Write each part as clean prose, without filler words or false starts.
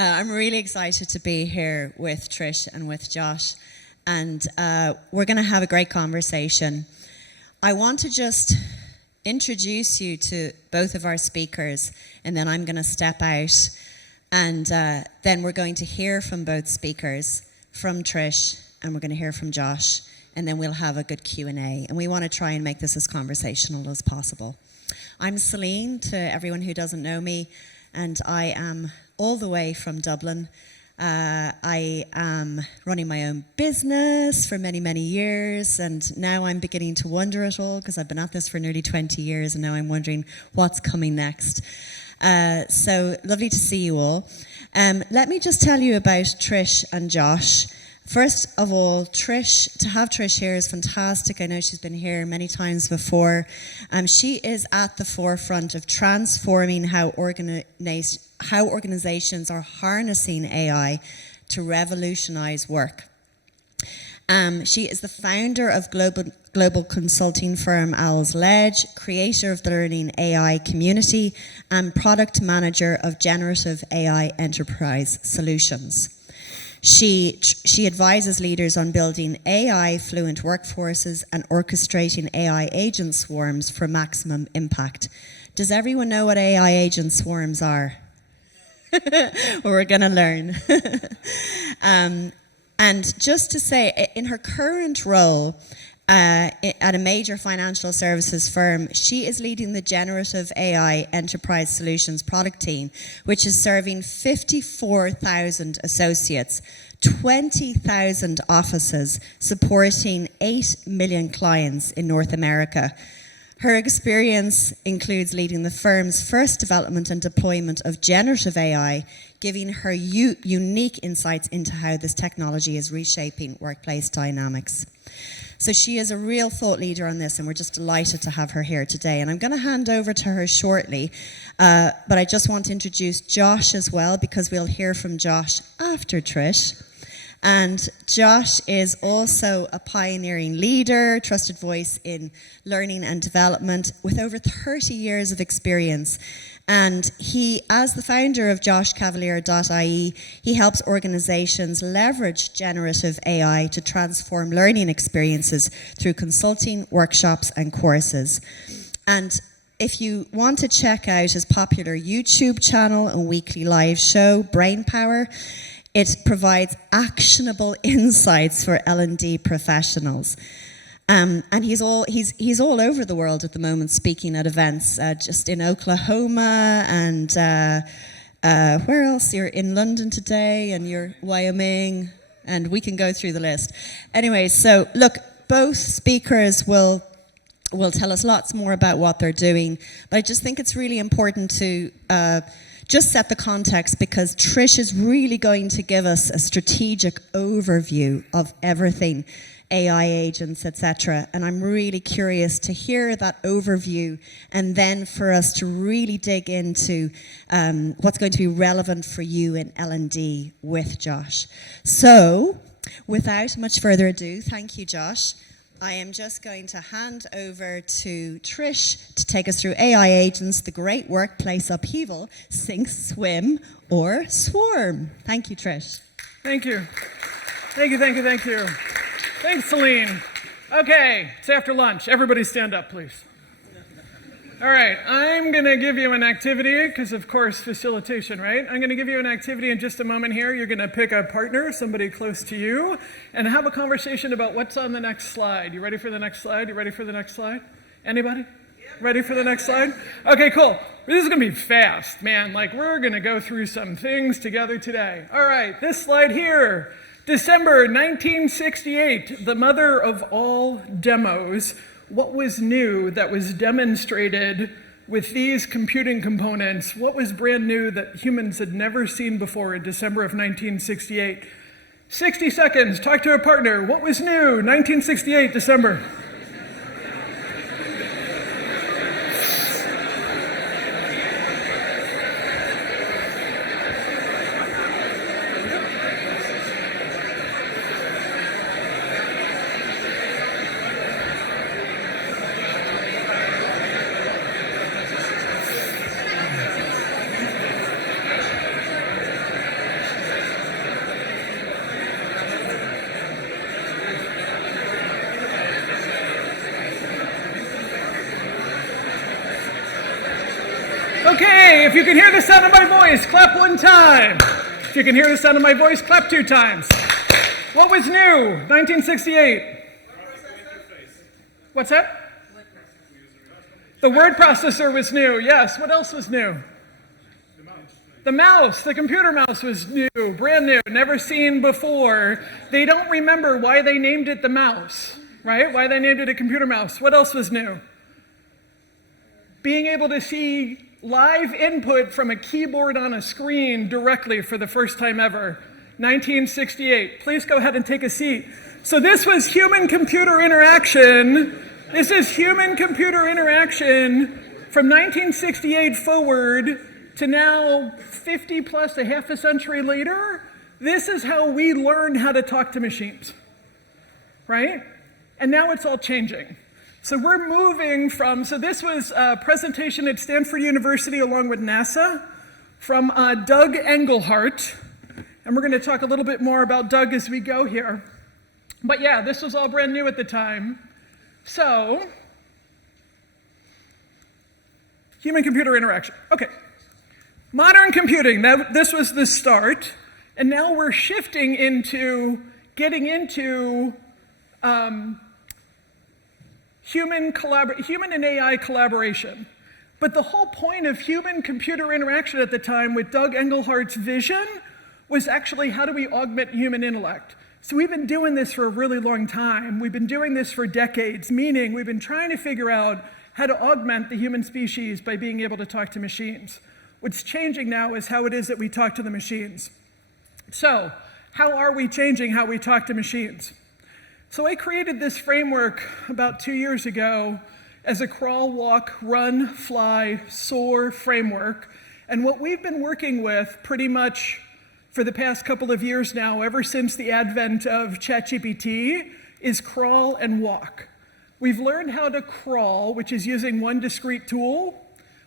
I'm really excited to be here with Trish and with Josh, and we're going to have a great conversation. I want to just introduce you to both of our speakers, and then I'm going to step out, and then we're going to hear from both speakers, from Trish, and we're going to hear from Josh, and then we'll have a good Q&A, and we want to try and make this as conversational as possible. I'm Celine, to everyone who doesn't know me, and I am all the way from Dublin. I am running my own business for many, many years, and now I'm beginning to wonder it all because I've been at this for nearly 20 years, and now I'm wondering what's coming next. So lovely to see you all. Let me just tell you about Trish and Josh. First of all, to have Trish here is fantastic. I know she's been here many times before. She is at the forefront of transforming how organizations are harnessing AI to revolutionize work. She is the founder of global consulting firm Owl's Ledge, creator of the Learning AI community, and product manager of generative AI enterprise solutions. She advises leaders on building AI-fluent workforces and orchestrating AI agent swarms for maximum impact. Does everyone know what AI agent swarms are? Well, we're going to learn. And just to say, in her current role at a major financial services firm, she is leading the generative AI enterprise solutions product team, which is serving 54,000 associates, 20,000 offices, supporting 8 million clients in North America. Her experience includes leading the firm's first development and deployment of generative AI, giving her unique insights into how this technology is reshaping workplace dynamics. So she is a real thought leader on this, and we're just delighted to have her here today. And I'm going to hand over to her shortly, but I just want to introduce Josh as well, because we'll hear from Josh after Trish. And Josh is also a pioneering leader, trusted voice in learning and development with over 30 years of experience. And he, as the founder of joshcavalier.ie, he helps organizations leverage generative AI to transform learning experiences through consulting, workshops, and courses. And if you want to check out his popular YouTube channel and weekly live show, Brainpower, it provides actionable insights for L&D professionals. And he's all over the world at the moment, speaking at events, just in Oklahoma and where else? You're in London today, and you're Wyoming, and we can go through the list. Anyway, so look, both speakers will tell us lots more about what they're doing, but I just think it's really important to just set the context, because Trish is really going to give us a strategic overview of everything, AI agents, etc. And I'm really curious to hear that overview, and then for us to really dig into what's going to be relevant for you in L&D with Josh. So, without much further ado, thank you, Josh. I am just going to hand over to Trish to take us through AI agents, the great workplace upheaval, sink, swim, or swarm. Thank you, Trish. Thank you. Thank you, thank you, thank you. Thanks, Celine. Okay, it's after lunch. Everybody stand up, please. All right, I'm going to give you an activity, because of course, facilitation, right? I'm going to give you an activity in just a moment here. You're going to pick a partner, somebody close to you, and have a conversation about what's on the next slide. You ready for the next slide? You ready for the next slide? Anybody? Ready for the next slide? Okay, cool. This is going to be fast, man. Like, we're going to go through some things together today. All right, this slide here. December 1968, the mother of all demos. What was new that was demonstrated with these computing components? What was brand new that humans had never seen before in December of 1968? 60 seconds, talk to a partner. What was new, 1968, December? Okay, if you can hear the sound of my voice, clap one time. If you can hear the sound of my voice, clap 2 times. What was new? 1968. What's that? The word processor was new, yes. What else was new? The mouse, the computer mouse was new, brand new, never seen before. They don't remember why they named it the mouse, right? Why they named it a computer mouse. What else was new? Being able to see live input from a keyboard on a screen directly for the first time ever. 1968. Please go ahead and take a seat. So this was human-computer interaction. This is human-computer interaction from 1968 forward to now 50 plus, a half a century later. This is how we learned how to talk to machines, right? And now it's all changing. So we're moving from, so this was a presentation at Stanford University along with NASA from Doug Engelhardt. And we're going to talk a little bit more about Doug as we go here. But yeah, this was all brand new at the time. So, human-computer interaction. Okay. Modern computing, this was the start, and now we're shifting into getting into human and AI collaboration. But the whole point of human-computer interaction at the time with Doug Engelhardt's vision was actually how do we augment human intellect? So we've been doing this for a really long time. We've been doing this for decades, meaning we've been trying to figure out how to augment the human species by being able to talk to machines. What's changing now is how it is that we talk to the machines. So, how are we changing how we talk to machines? So I created this framework about 2 years ago as a crawl, walk, run, fly, soar framework. And what we've been working with pretty much for the past couple of years now, ever since the advent of ChatGPT, is crawl and walk. We've learned how to crawl, which is using one discrete tool,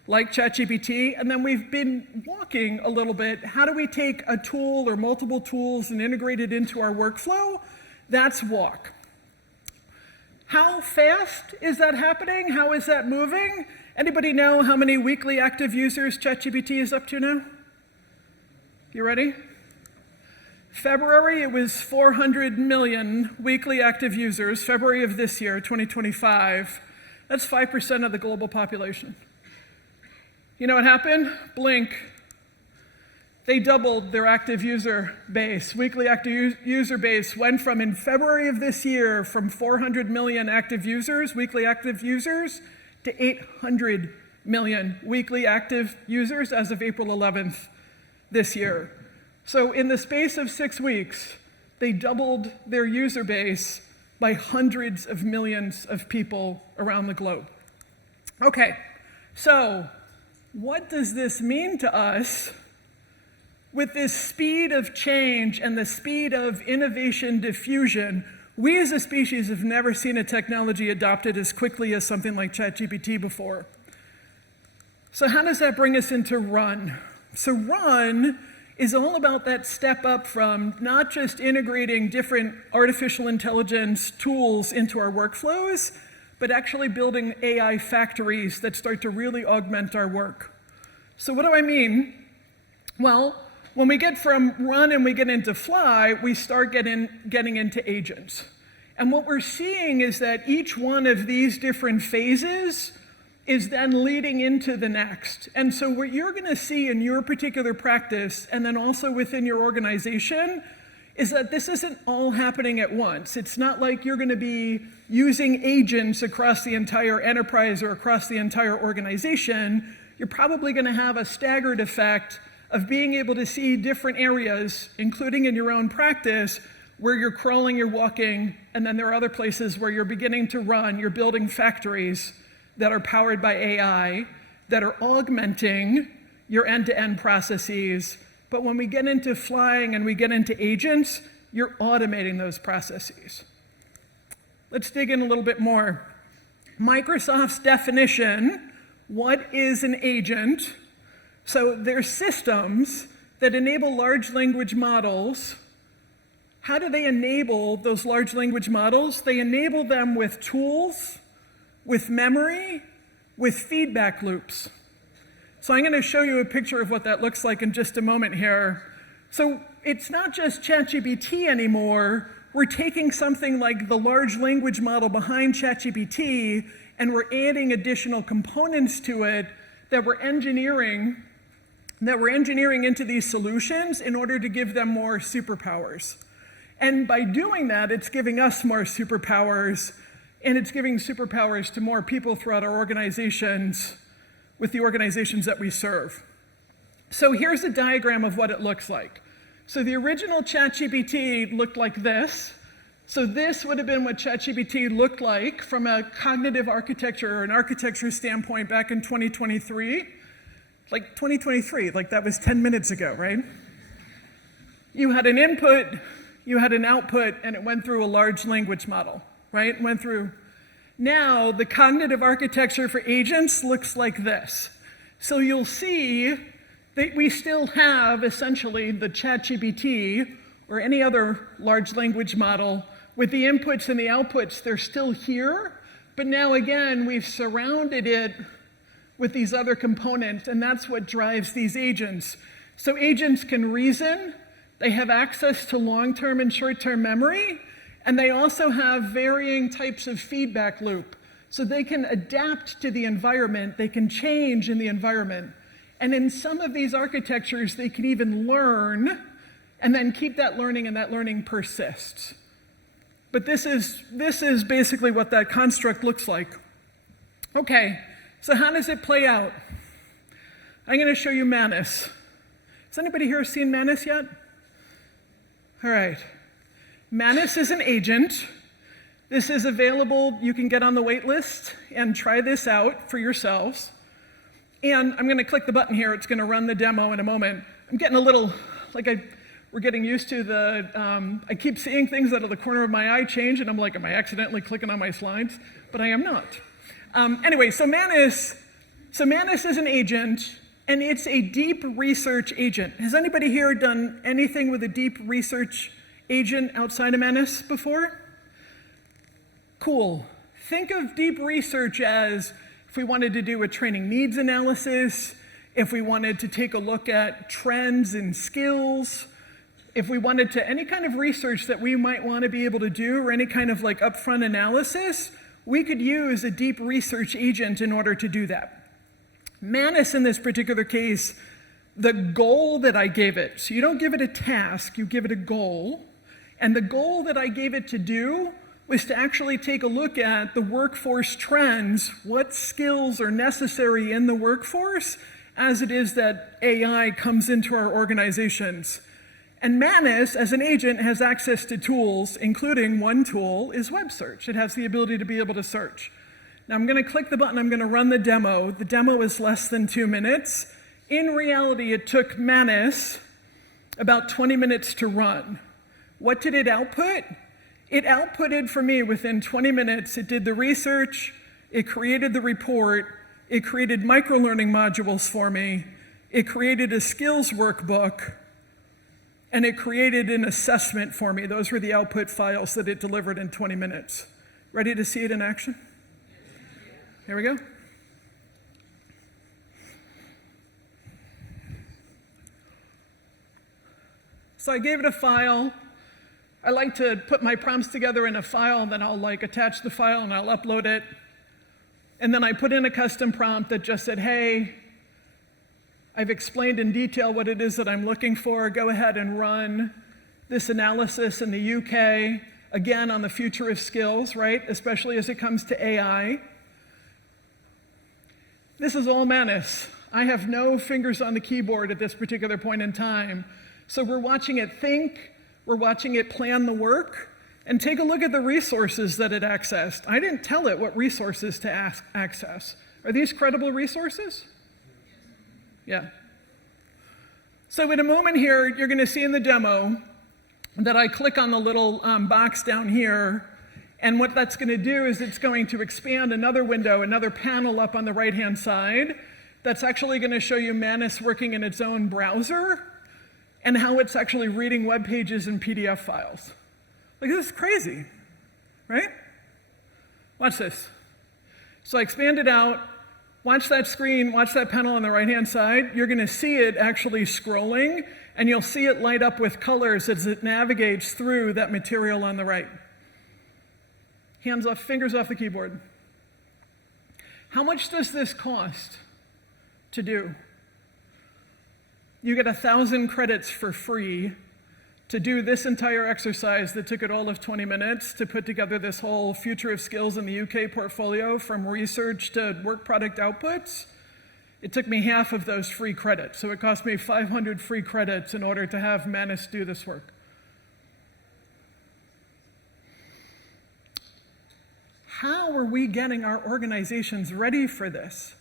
like ChatGPT, and then we've been walking a little bit. How do we take a tool or multiple tools and integrate it into our workflow? That's walk. How fast is that happening? How is that moving? Anybody know how many weekly active users ChatGPT is up to now? You ready? February, it was 400 million weekly active users. February of this year, 2025. That's 5% of the global population. You know what happened? Blink. They doubled their active user base. Weekly active user base went from, in February of this year, from 400 million active users, weekly active users, to 800 million weekly active users as of April 11th this year. So in the space of 6 weeks, they doubled their user base by hundreds of millions of people around the globe. Okay, so what does this mean to us? With this speed of change and the speed of innovation diffusion, we as a species have never seen a technology adopted as quickly as something like ChatGPT before. So how does that bring us into Run? So Run is all about that step up from not just integrating different artificial intelligence tools into our workflows, but actually building AI factories that start to really augment our work. So what do I mean? Well, when we get from Run and we get into Fly, we start getting into agents. And what we're seeing is that each one of these different phases is then leading into the next. And so what you're going to see in your particular practice, and then also within your organization, is that this isn't all happening at once. It's not like you're going to be using agents across the entire enterprise or across the entire organization. You're probably going to have a staggered effect of being able to see different areas, including in your own practice, where you're crawling, you're walking, and then there are other places where you're beginning to run, you're building factories that are powered by AI, that are augmenting your end-to-end processes. But when we get into flying and we get into agents, you're automating those processes. Let's dig in a little bit more. Microsoft's definition, what is an agent? So they're systems that enable large language models. How do they enable those large language models? They enable them with tools, with memory, with feedback loops. So I'm going to show you a picture of what that looks like in just a moment here. So it's not just ChatGPT anymore. We're taking something like the large language model behind ChatGPT, and we're adding additional components to it that we're engineering into these solutions in order to give them more superpowers. And by doing that, it's giving us more superpowers, and it's giving superpowers to more people throughout our organizations with the organizations that we serve. So here's a diagram of what it looks like. So the original ChatGPT looked like this. So this would have been what ChatGPT looked like from a cognitive architecture or an architecture standpoint back in 2023. Like 2023, like that was 10 minutes ago, right? You had an input, you had an output, and it went through a large language model, right? It went through. Now, the cognitive architecture for agents looks like this. So you'll see that we still have essentially the ChatGPT or any other large language model with the inputs and the outputs. They're still here, but now again, we've surrounded it with these other components, and that's what drives these agents. So agents can reason, they have access to long-term and short-term memory, and they also have varying types of feedback loop. So they can adapt to the environment, they can change in the environment. And in some of these architectures, they can even learn and then keep that learning, and that learning persists. But this is basically what that construct looks like. Okay, so how does it play out? I'm going to show you Manus. Has anybody here seen Manus yet? All right. Manus is an agent. This is available. You can get on the wait list and try this out for yourselves. And I'm going to click the button here. It's going to run the demo in a moment. I'm getting a little, we're getting used to the, I keep seeing things out of the corner of my eye change, and I'm like, am I accidentally clicking on my slides? But I am not. Anyway, so Manus is an agent, and it's a deep research agent. Has anybody here done anything with a deep research agent outside of Manus before? Cool. Think of deep research as if we wanted to do a training needs analysis, if we wanted to take a look at trends and skills, if we wanted to, any kind of research that we might want to be able to do, or any kind of upfront analysis, we could use a deep research agent in order to do that. Manus, in this particular case, the goal that I gave it, so you don't give it a task, you give it a goal, and the goal that I gave it to do was to actually take a look at the workforce trends, what skills are necessary in the workforce as it is that AI comes into our organizations. And Manus, as an agent, has access to tools, including one tool is web search. It has the ability to be able to search. Now I'm going to click the button, I'm going to run the demo. The demo is less than 2 minutes. In reality, it took Manus about 20 minutes to run. What did it output? It outputted for me within 20 minutes. It did the research, it created the report, it created microlearning modules for me, it created a skills workbook, and it created an assessment for me. Those were the output files that it delivered in 20 minutes. Ready to see it in action? Here we go. So I gave it a file. I like to put my prompts together in a file, and then I'll attach the file and I'll upload it. And then I put in a custom prompt that just said, hey, I've explained in detail what it is that I'm looking for. Go ahead and run this analysis in the UK, again, on the future of skills, right? Especially as it comes to AI. This is all Manus. I have no fingers on the keyboard at this particular point in time. So we're watching it think, we're watching it plan the work, and take a look at the resources that it accessed. I didn't tell it what resources to access. Are these credible resources? Yeah. So in a moment here, you're going to see in the demo that I click on the little box down here, and what that's going to do is it's going to expand another window, another panel up on the right-hand side that's actually going to show you Manus working in its own browser and how it's actually reading web pages and PDF files. This is crazy, right? Watch this. So I expand it out. Watch that screen, watch that panel on the right-hand side. You're going to see it actually scrolling, and you'll see it light up with colors as it navigates through that material on the right. Hands off, fingers off the keyboard. How much does this cost to do? You get 1,000 credits for free to do this entire exercise that took it all of 20 minutes to put together this whole future of skills in the UK portfolio from research to work product outputs. It took me half of those free credits, so it cost me 500 free credits in order to have Manus do this work. How are we getting our organizations ready for this?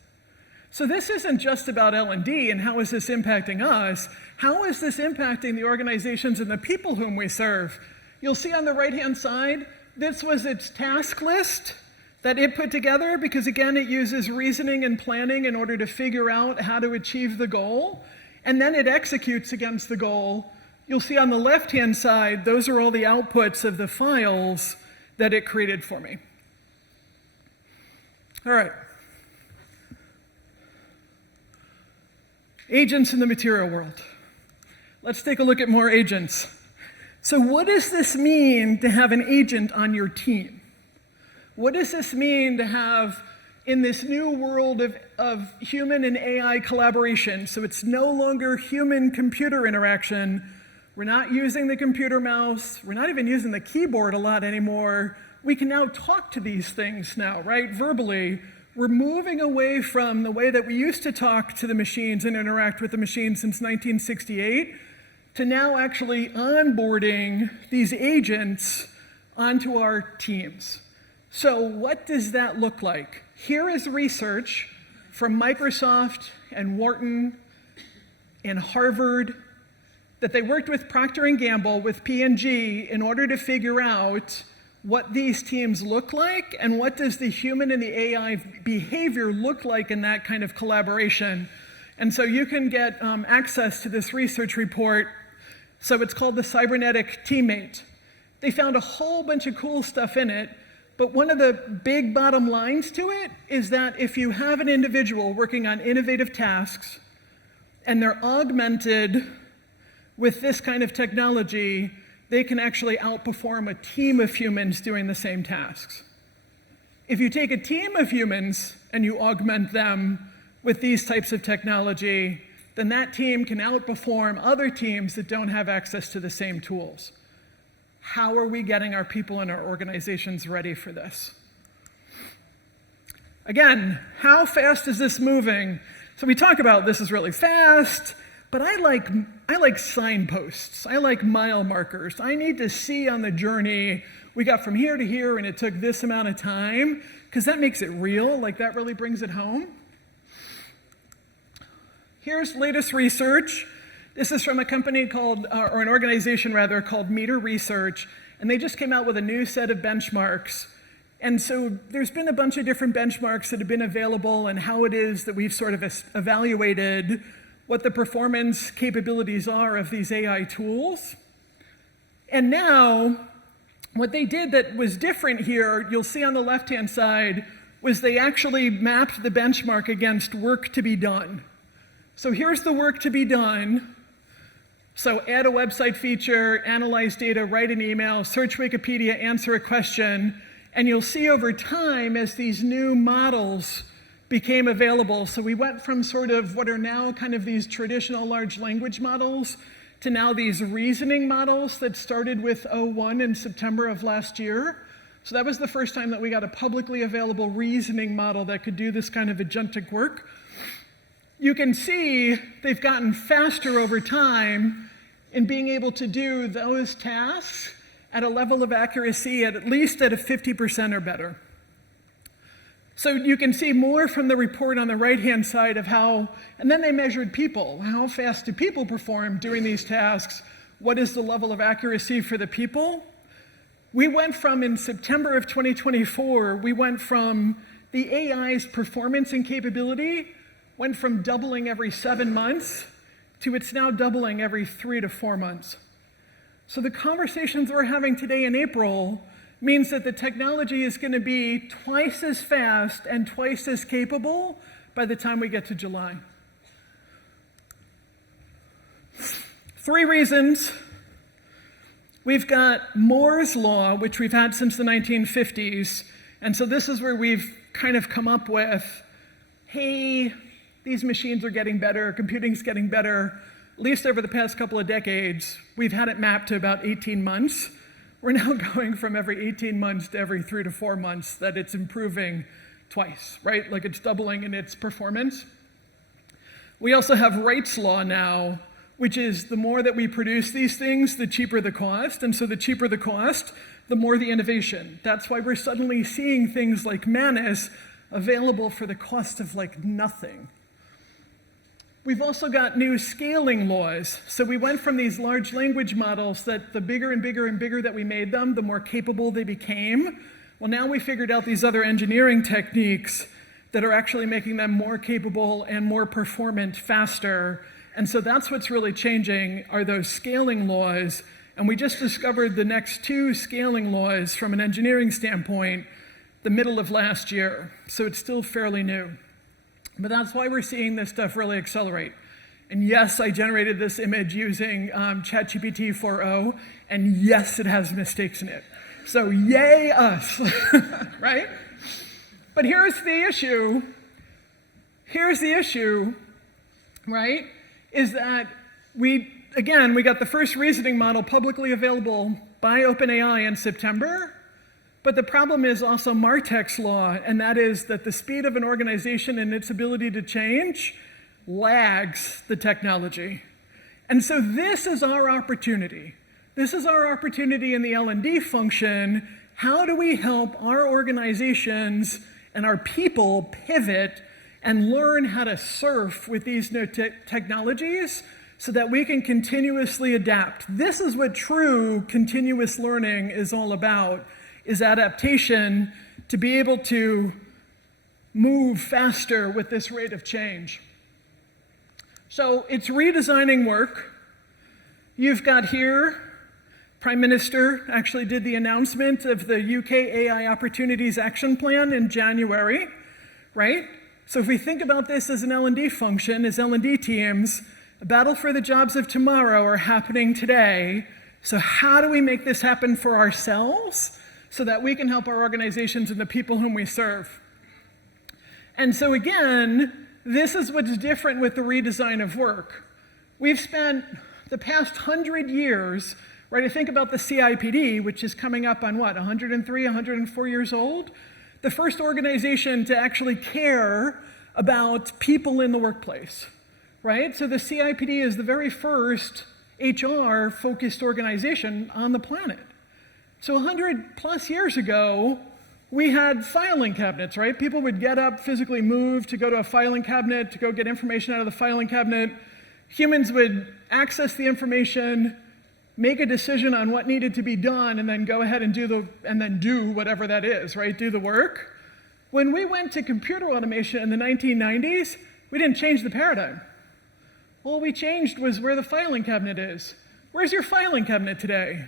So this isn't just about L&D and how is this impacting us. How is this impacting the organizations and the people whom we serve? You'll see on the right-hand side, this was its task list that it put together because, again, it uses reasoning and planning in order to figure out how to achieve the goal. And then it executes against the goal. You'll see on the left-hand side, those are all the outputs of the files that it created for me. All right. Agents in the material world. Let's take a look at more agents. So what does this mean to have an agent on your team? What does this mean to have in this new world of human and AI collaboration? So it's no longer human-computer interaction. We're not using the computer mouse. We're not even using the keyboard a lot anymore. We can now talk to these things now, right, verbally. We're moving away from the way that we used to talk to the machines and interact with the machines since 1968 to now actually onboarding these agents onto our teams. So what does that look like? Here is research from Microsoft and Wharton and Harvard that they worked with Procter & Gamble, with P&G, in order to figure out what these teams look like and what does the human and the AI behavior look like in that kind of collaboration. And so you can get access to this research report. So it's called the Cybernetic Teammate. They found a whole bunch of cool stuff in it, but one of the big bottom lines to it is that if you have an individual working on innovative tasks and they're augmented with this kind of technology, they can actually outperform a team of humans doing the same tasks. If you take a team of humans and you augment them with these types of technology, then that team can outperform other teams that don't have access to the same tools. How are we getting our people and our organizations ready for this? Again, how fast is this moving? So we talk about this is really fast, but I like signposts. I like mile markers. I need to see on the journey, we got from here to here and it took this amount of time, because that makes it real, like that really brings it home. Here's latest research. This is from a company called, or an organization rather, called Meter Research, and they just came out with a new set of benchmarks. And so there's been a bunch of different benchmarks that have been available and how it is that we've sort of evaluated what the performance capabilities are of these AI tools. And now, what they did that was different here, you'll see on the left-hand side, was they actually mapped the benchmark against work to be done. So here's the work to be done. So add a website feature, analyze data, write an email, search Wikipedia, answer a question, and you'll see over time as these new models became available. So we went from sort of what are now kind of these traditional large language models to now these reasoning models that started with O1 in September of last year. So that was the first time that we got a publicly available reasoning model that could do this kind of agentic work. You can see they've gotten faster over time in being able to do those tasks at a level of accuracy at least at a 50% or better. So you can see more from the report on the right-hand side of how, and then they measured people. How fast do people perform doing these tasks? What is the level of accuracy for the people? We went from, in September of 2024, we went from the AI's performance and capability, went from doubling every 7 months to it's now doubling every 3 to 4 months. So the conversations we're having today in April means that the technology is going to be twice as fast and twice as capable by the time we get to July. 3 reasons. We've got Moore's Law, which we've had since the 1950s. And so this is where we've kind of come up with, hey, these machines are getting better, computing's getting better. At least over the past couple of decades, we've had it mapped to about 18 months. We're now going from every 18 months to every 3 to 4 months that it's improving twice, right? Like it's doubling in its performance. We also have Wright's Law now, which is the more that we produce these things, the cheaper the cost. And so the cheaper the cost, the more the innovation. That's why we're suddenly seeing things like Manus available for the cost of like nothing. We've also got new scaling laws. So we went from these large language models that the bigger and bigger and bigger that we made them, the more capable they became. Well, now we figured out these other engineering techniques that are actually making them more capable and more performant faster. And so that's what's really changing, are those scaling laws. And we just discovered the next 2 scaling laws from an engineering standpoint the middle of last year. So it's still fairly new. But that's why we're seeing this stuff really accelerate. And yes, I generated this image using ChatGPT 4.0, and yes, it has mistakes in it. So yay us, right? But here's the issue. Here's the issue, right? Is that we got the first reasoning model publicly available by OpenAI in September. But the problem is also Martek's law, and that is that the speed of an organization and its ability to change lags the technology. And so this is our opportunity. This is our opportunity in the L&D function. How do we help our organizations and our people pivot and learn how to surf with these new technologies so that we can continuously adapt? This is what true continuous learning is all about, is adaptation, to be able to move faster with this rate of change. So it's redesigning work. You've got here, Prime Minister actually did the announcement of the UK AI Opportunities Action Plan in January, right? So if we think about this as an L&D function, as L&D teams, a battle for the jobs of tomorrow are happening today. So how do we make this happen for ourselves so that we can help our organizations and the people whom we serve? And so again, this is what's different with the redesign of work. We've spent the past 100 years, right, I think about the CIPD, which is coming up on what, 103, 104 years old? The first organization to actually care about people in the workplace, right? So the CIPD is the very first HR-focused organization on the planet. So 100 plus years ago, we had filing cabinets, right? People would get up, physically move to go to a filing cabinet, to go get information out of the filing cabinet. Humans would access the information, make a decision on what needed to be done, and then go ahead and do whatever that is, right? Do the work. When we went to computer automation in the 1990s, we didn't change the paradigm. All we changed was where the filing cabinet is. Where's your filing cabinet today?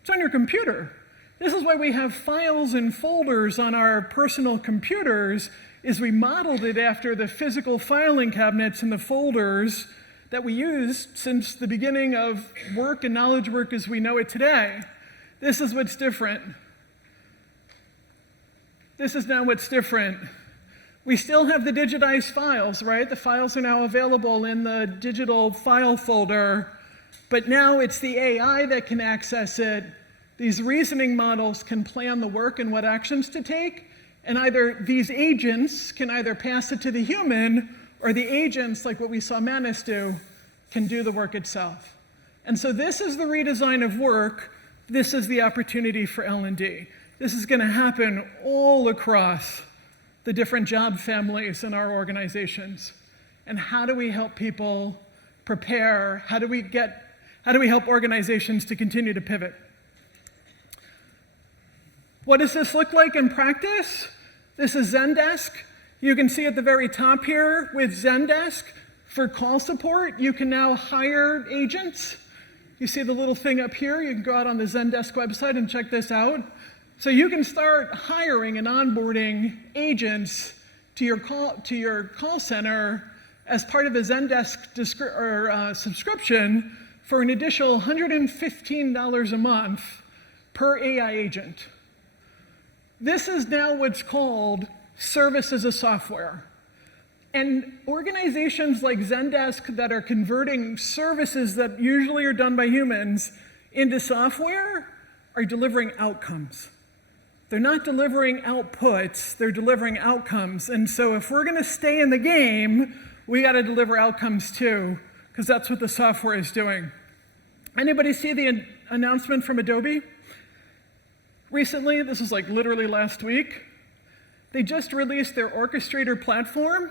It's on your computer. This is why we have files and folders on our personal computers, is we modeled it after the physical filing cabinets and the folders that we used since the beginning of work and knowledge work as we know it today. This is what's different. This is now what's different. We still have the digitized files, right? The files are now available in the digital file folder, but now it's the AI that can access it. These reasoning models can plan the work and what actions to take, and either these agents can either pass it to the human, or the agents, like what we saw Manus do, can do the work itself. And so this is the redesign of work. This is the opportunity for L&D. This is going to happen all across the different job families in our organizations. And how do we help people prepare? How do we help organizations to continue to pivot? What does this look like in practice? This is Zendesk. You can see at the very top here with Zendesk, for call support, you can now hire agents. You see the little thing up here? You can go out on the Zendesk website and check this out. So you can start hiring and onboarding agents to your call center as part of a Zendesk subscription for an additional $115 a month per AI agent. This is now what's called service as a software. And organizations like Zendesk that are converting services that usually are done by humans into software are delivering outcomes. They're not delivering outputs, they're delivering outcomes. And so if we're gonna stay in the game, we gotta deliver outcomes too, because that's what the software is doing. Anybody see the announcement from Adobe? Recently, this was like literally last week, they just released their Orchestrator platform.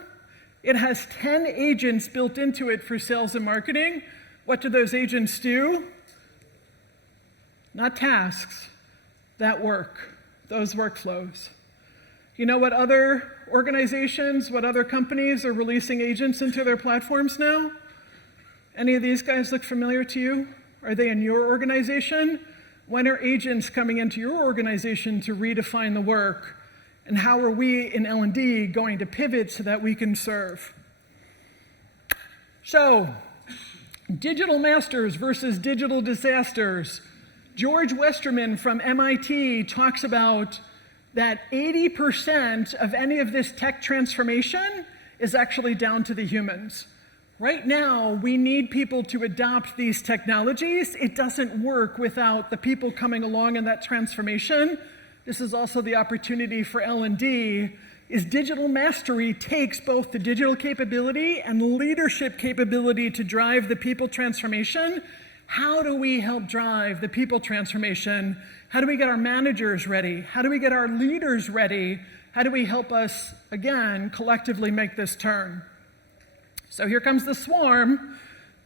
It has 10 agents built into it for sales and marketing. What do those agents do? Not tasks, that work, those workflows. You know what other organizations, what other companies are releasing agents into their platforms now? Any of these guys look familiar to you? Are they in your organization? When are agents coming into your organization to redefine the work? And how are we in L&D going to pivot so that we can serve? So, digital masters versus digital disasters. George Westerman from MIT talks about that 80% of any of this tech transformation is actually down to the humans. Right now, we need people to adopt these technologies. It doesn't work without the people coming along in that transformation. This is also the opportunity for L&D, is digital mastery takes both the digital capability and leadership capability to drive the people transformation. How do we help drive the people transformation? How do we get our managers ready? How do we get our leaders ready? How do we help us, again, collectively make this turn? So here comes the swarm,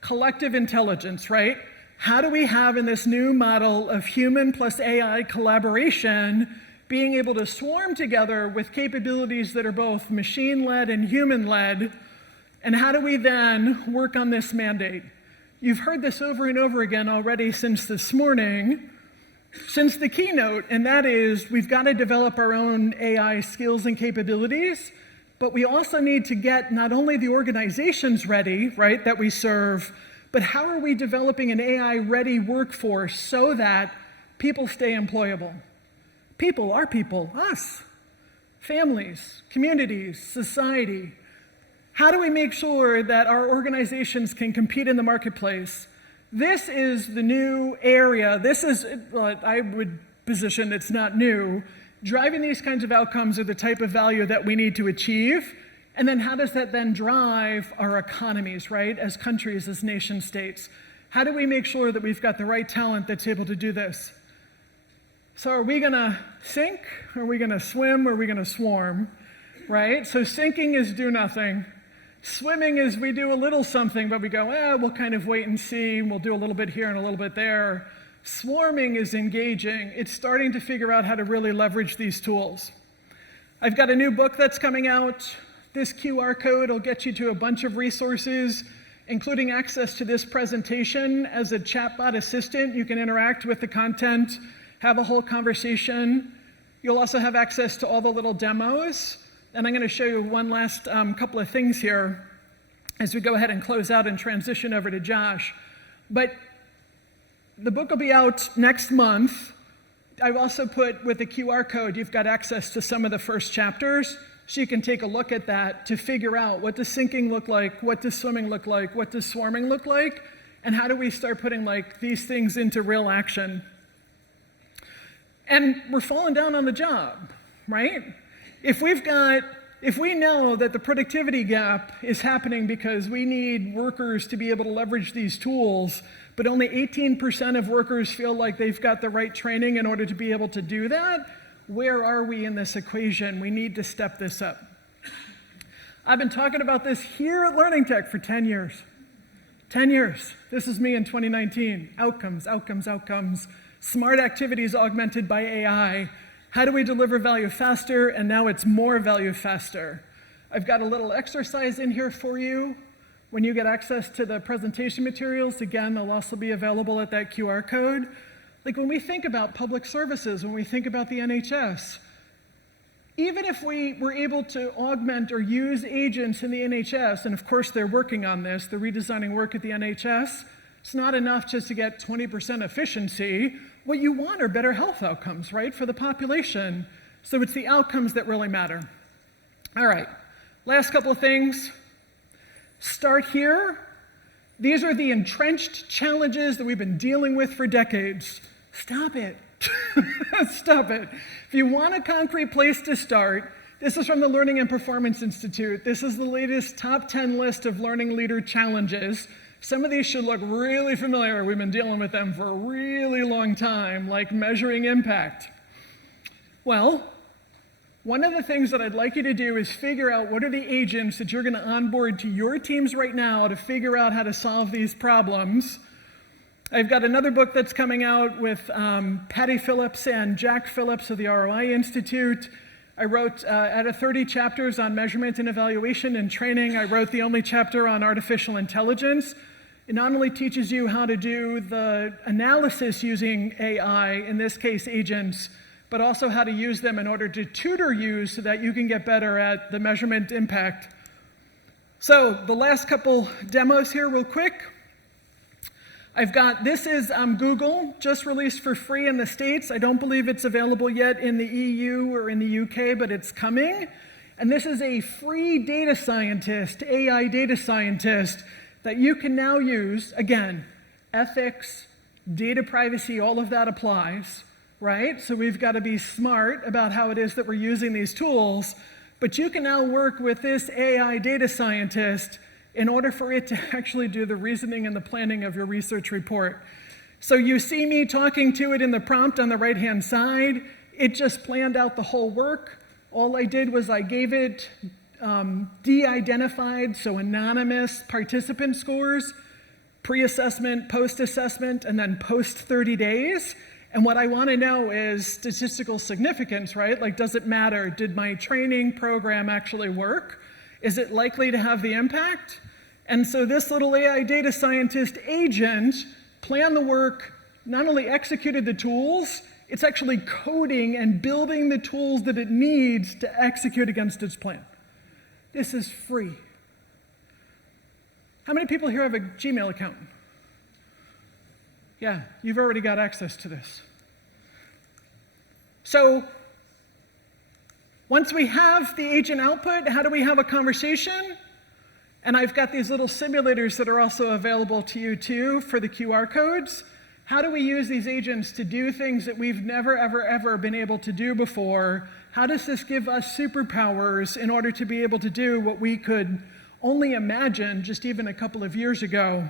collective intelligence, right? How do we have in this new model of human plus AI collaboration being able to swarm together with capabilities that are both machine-led and human-led? And how do we then work on this mandate? You've heard this over and over again already since this morning, since the keynote, and that is we've got to develop our own AI skills and capabilities, but we also need to get not only the organizations ready, right, that we serve, but how are we developing an AI-ready workforce so that people stay employable? People, our people, us, families, communities, society. How do we make sure that our organizations can compete in the marketplace? This is the new area. This is, I would position it's not new. Driving these kinds of outcomes are the type of value that we need to achieve. And then how does that then drive our economies, right? As countries, as nation states. How do we make sure that we've got the right talent that's able to do this? So are we gonna sink? Are we gonna swim? Or are we gonna swarm, right? So sinking is do nothing. Swimming is we do a little something, but we go, we'll kind of wait and see. We'll do a little bit here and a little bit there. Swarming is engaging. It's starting to figure out how to really leverage these tools. I've got a new book that's coming out. This QR code will get you to a bunch of resources, including access to this presentation. As a chatbot assistant, you can interact with the content, have a whole conversation. You'll also have access to all the little demos. And I'm going to show you one last couple of things here as we go ahead and close out and transition over to Josh. But the book will be out next month. I've also put with the QR code, you've got access to some of the first chapters, so you can take a look at that to figure out what does sinking look like, what does swimming look like, what does swarming look like, and how do we start putting these things into real action. And we're falling down on the job, right? If we know that the productivity gap is happening because we need workers to be able to leverage these tools, but only 18% of workers feel like they've got the right training in order to be able to do that, where are we in this equation? We need to step this up. I've been talking about this here at Learning Tech for 10 years. 10 years. This is me in 2019. Outcomes, outcomes, outcomes. Smart activities augmented by AI. How do we deliver value faster? And now it's more value faster. I've got a little exercise in here for you. When you get access to the presentation materials, again, they'll also be available at that QR code. Like when we think about public services, when we think about the NHS, even if we were able to augment or use agents in the NHS, and of course they're working on this, they're redesigning work at the NHS, it's not enough just to get 20% efficiency. What you want are better health outcomes, right, for the population. So it's the outcomes that really matter. All right, last couple of things. Start here. These are the entrenched challenges that we've been dealing with for decades. Stop it. Stop it. If you want a concrete place to start, this is from the Learning and Performance Institute. This is the latest top 10 list of learning leader challenges. Some of these should look really familiar. We've been dealing with them for a really long time, like measuring impact. Well, one of the things that I'd like you to do is figure out what are the agents that you're going to onboard to your teams right now to figure out how to solve these problems. I've got another book that's coming out with Patty Phillips and Jack Phillips of the ROI Institute. I wrote out of 30 chapters on measurement and evaluation and training, I wrote the only chapter on artificial intelligence. It not only teaches you how to do the analysis using AI, in this case agents, but also how to use them in order to tutor you so that you can get better at the measurement impact. So the last couple demos here real quick. I've got, this is Google, just released for free in the States. I don't believe it's available yet in the EU or in the UK, but it's coming. And this is a free data scientist, AI data scientist, that you can now use. Again, ethics, data privacy, all of that applies, right? So we've got to be smart about how it is that we're using these tools. But you can now work with this AI data scientist in order for it to actually do the reasoning and the planning of your research report. So you see me talking to it in the prompt on the right-hand side. It just planned out the whole work. All I did was I gave it de-identified, so anonymous participant scores, pre-assessment, post-assessment, and then post 30 days. And what I want to know is statistical significance, right? Like, does it matter? Did my training program actually work? Is it likely to have the impact? And so this little AI data scientist agent planned the work, not only executed the tools, it's actually coding and building the tools that it needs to execute against its plan. This is free. How many people here have a Gmail account? Yeah, you've already got access to this. So once we have the agent output, how do we have a conversation? And I've got these little simulators that are also available to you too for the QR codes. How do we use these agents to do things that we've never, ever, ever been able to do before? How does this give us superpowers in order to be able to do what we could only imagine just even a couple of years ago?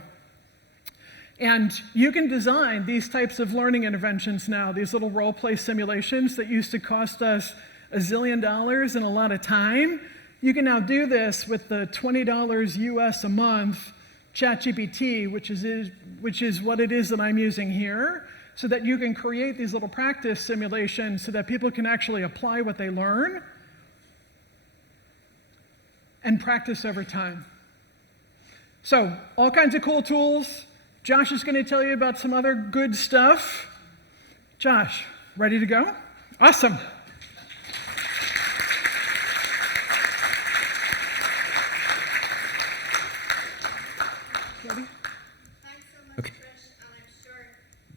And you can design these types of learning interventions now, these little role-play simulations that used to cost us $1 zillion and a lot of time. You can now do this with the $20 US a month ChatGPT, which is what it is that I'm using here, so that you can create these little practice simulations so that people can actually apply what they learn and practice over time. So, all kinds of cool tools. Josh is going to tell you about some other good stuff. Josh, ready to go? Awesome. Ready? Thanks so much, Trish, and I'm sure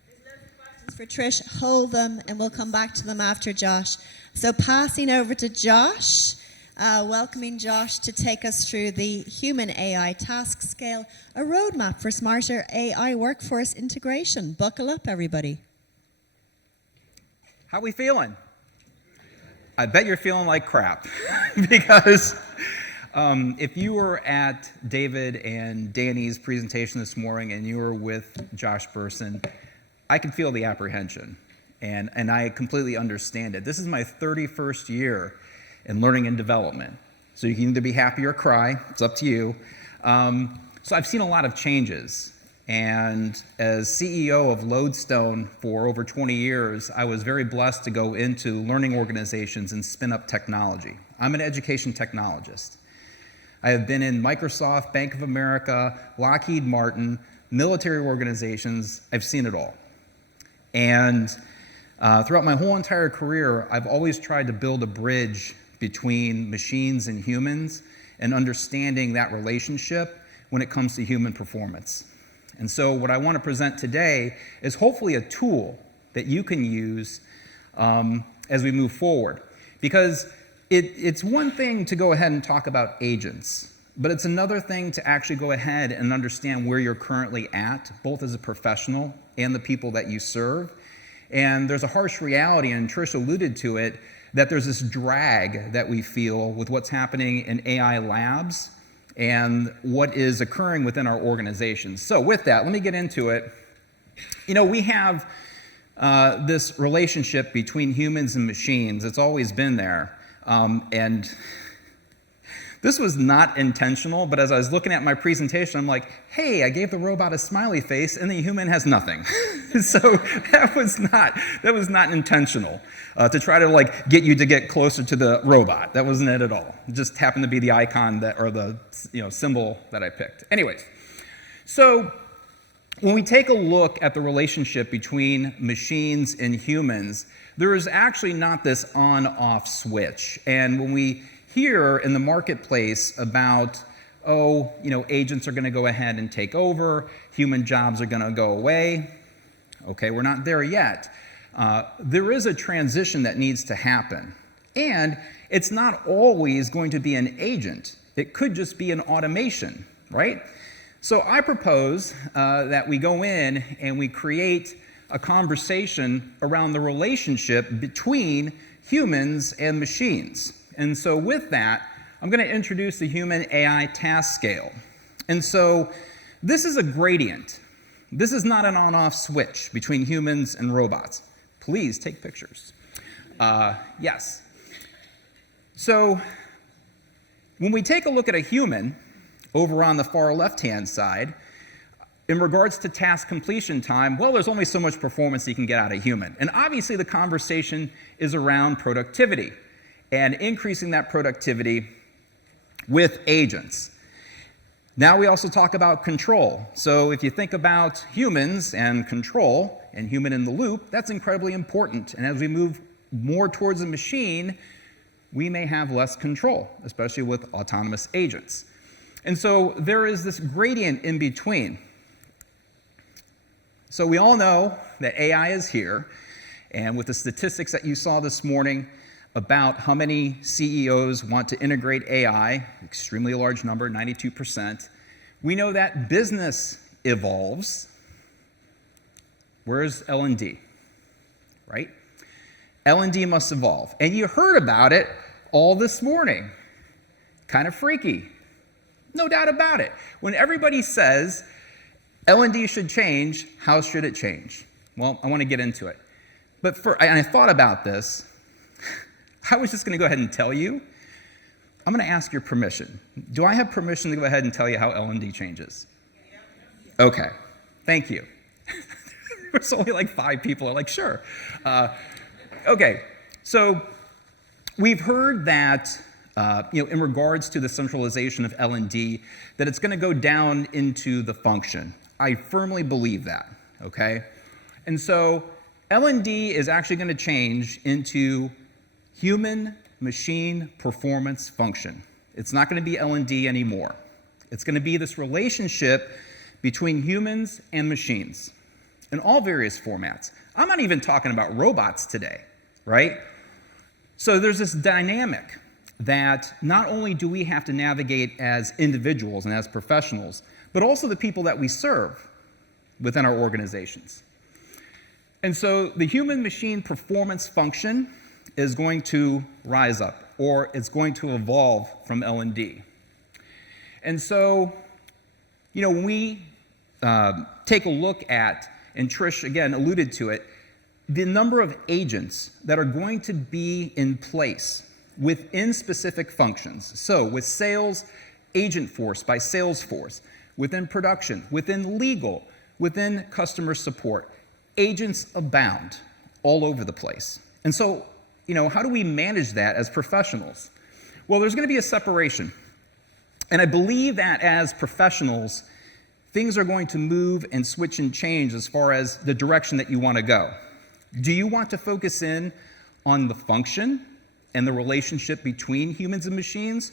there's loads of questions for Trish. Hold them, and we'll come back to them after Josh. So passing over to Josh. Welcoming Josh to take us through the Human AI Task Scale, a roadmap for smarter AI workforce integration. Buckle up, everybody. How we feeling? I bet you're feeling like crap because if you were at David and Danny's presentation this morning and you were with Josh Burson, I could feel the apprehension, and I completely understand it. This is my 31st year in learning and development. So you can either be happy or cry, it's up to you. So I've seen a lot of changes. And as CEO of Lodestone for over 20 years, I was very blessed to go into learning organizations and spin up technology. I'm an education technologist. I have been in Microsoft, Bank of America, Lockheed Martin, military organizations. I've seen it all. And throughout my whole entire career, I've always tried to build a bridge between machines and humans and understanding that relationship when it comes to human performance. And so what I want to present today is hopefully a tool that you can use as we move forward. Because it's one thing to go ahead and talk about agents, but it's another thing to actually go ahead and understand where you're currently at, both as a professional and the people that you serve. And there's a harsh reality, and Trish alluded to it, that there's this drag that we feel with what's happening in AI labs and what is occurring within our organizations. So with that, let me get into it. You know, we have this relationship between humans and machines. It's always been there. And this was not intentional, but as I was looking at my presentation, I'm like, hey, I gave the robot a smiley face and the human has nothing. So that was not intentional to try to like get you to get closer to the robot. That wasn't it at all. It just happened to be the icon that, or the symbol that I picked. Anyways, so when we take a look at the relationship between machines and humans, there is actually not this on-off switch. And when we hear in the marketplace about, agents are going to go ahead and take over, human jobs are going to go away. Okay, we're not there yet. There is a transition that needs to happen. And it's not always going to be an agent. It could just be an automation, right? So I propose that we go in and we create a conversation around the relationship between humans and machines. And so with that, I'm going to introduce the human AI task scale. And so this is a gradient. This is not an on-off switch between humans and robots. Please take pictures. Yes. So when we take a look at a human over on the far left-hand side, in regards to task completion time, well, there's only so much performance you can get out of a human. And obviously the conversation is around productivity and increasing that productivity with agents. Now we also talk about control. So if you think about humans and control and human in the loop, that's incredibly important. And as we move more towards a machine, we may have less control, especially with autonomous agents. And so there is this gradient in between. So we all know that AI is here, and with the statistics that you saw this morning about how many CEOs want to integrate AI, extremely large number, 92%, we know that business evolves. Where's L&D, right? L&D must evolve. And you heard about it all this morning. Kind of freaky. No doubt about it. When everybody says L&D should change, how should it change? Well, I want to get into it. But and I thought about this. I was just going to go ahead and tell you. I'm going to ask your permission. Do I have permission to go ahead and tell you how L&D changes? Okay. Thank you. There's only like 5 people are like, sure. Okay. So we've heard that in regards to the centralization of L&D, that it's going to go down into the function. I firmly believe that, okay? And so L&D is actually going to change into human-machine performance function. It's not going to be L&D anymore. It's going to be this relationship between humans and machines in all various formats. I'm not even talking about robots today, right? So there's this dynamic that not only do we have to navigate as individuals and as professionals, but also the people that we serve within our organizations. And so the human-machine performance function is going to rise up, or it's going to evolve from L&D. And so, when we take a look at, and Trish, again, alluded to it, the number of agents that are going to be in place within specific functions. So with sales, agent force by Salesforce, within production, within legal, within customer support, agents abound all over the place. And so, how do we manage that as professionals? Well, there's going to be a separation. And I believe that as professionals, things are going to move and switch and change as far as the direction that you want to go. Do you want to focus in on the function and the relationship between humans and machines?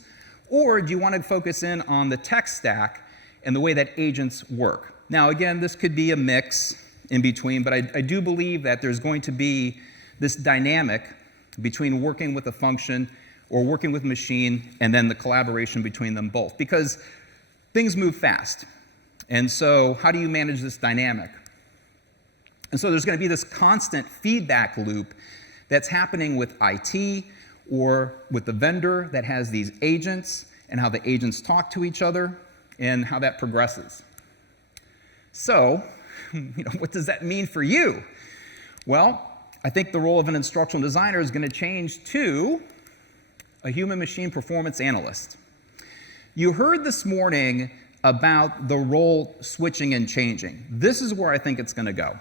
Or do you want to focus in on the tech stack and the way that agents work? Now, again, this could be a mix in between, but I do believe that there's going to be this dynamic between working with a function or working with a machine and then the collaboration between them both, because things move fast. And so how do you manage this dynamic? And so there's going to be this constant feedback loop that's happening with IT or with the vendor that has these agents and how the agents talk to each other and how that progresses. So, what does that mean for you? Well, I think the role of an instructional designer is going to change to a human-machine performance analyst. You heard this morning about the role switching and changing. This is where I think it's going to go.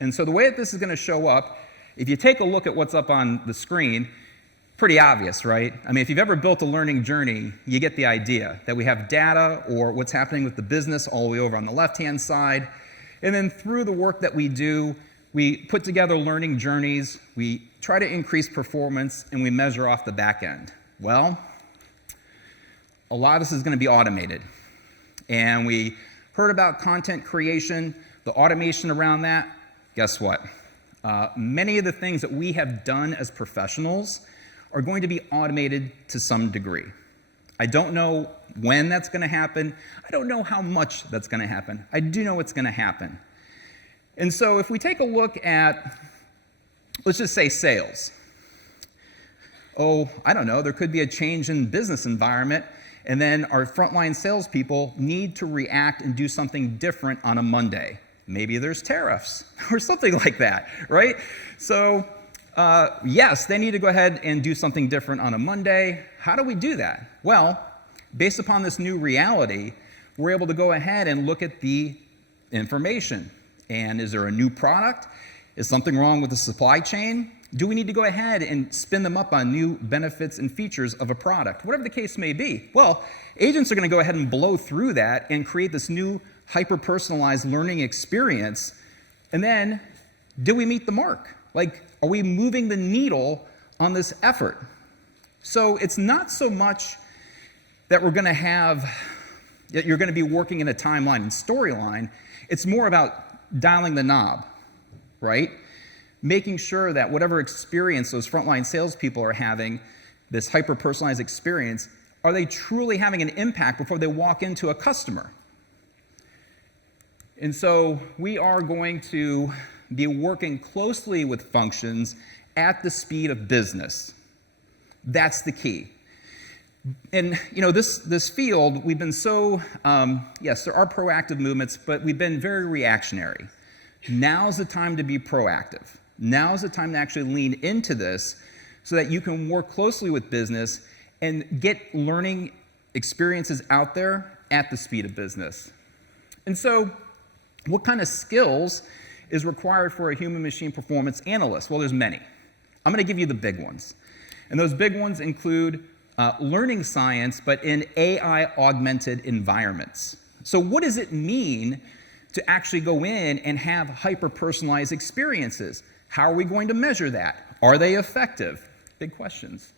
And so the way that this is going to show up, if you take a look at what's up on the screen, pretty obvious, right? I mean, if you've ever built a learning journey, you get the idea that we have data or what's happening with the business all the way over on the left-hand side. And then through the work that we do, we put together learning journeys, we try to increase performance, and we measure off the back end. Well, a lot of this is going to be automated. And we heard about content creation, the automation around that. Guess what? Many of the things that we have done as professionals are going to be automated to some degree. I don't know when that's going to happen. I don't know how much that's going to happen. I do know it's going to happen. And so if we take a look at, let's just say sales. Oh, I don't know, there could be a change in business environment, and then our frontline salespeople need to react and do something different on a Monday. Maybe there's tariffs or something like that, right? So yes, they need to go ahead and do something different on a Monday. How do we do that? Well, based upon this new reality, we're able to go ahead and look at the information. And is there a new product? Is something wrong with the supply chain? Do we need to go ahead and spin them up on new benefits and features of a product? Whatever the case may be. Well, agents are going to go ahead and blow through that and create this new hyper-personalized learning experience. And then, do we meet the mark? Like, are we moving the needle on this effort? So it's not so much that we're going to have, that you're going to be working in a timeline and storyline. It's more about dialing the knob, right? Making sure that whatever experience those frontline salespeople are having, this hyper-personalized experience, are they truly having an impact before they walk into a customer? And so we are going to be working closely with functions at the speed of business. That's the key. And this field, we've been so, yes, there are proactive movements, but we've been very reactionary. Now's the time to be proactive. Now's the time to actually lean into this so that you can work closely with business and get learning experiences out there at the speed of business. And so, what kind of skills is required for a human-machine performance analyst? Well, there's many. I'm going to give you the big ones. And those big ones include learning science, but in AI-augmented environments. So what does it mean to actually go in and have hyper-personalized experiences? How are we going to measure that? Are they effective? Big questions.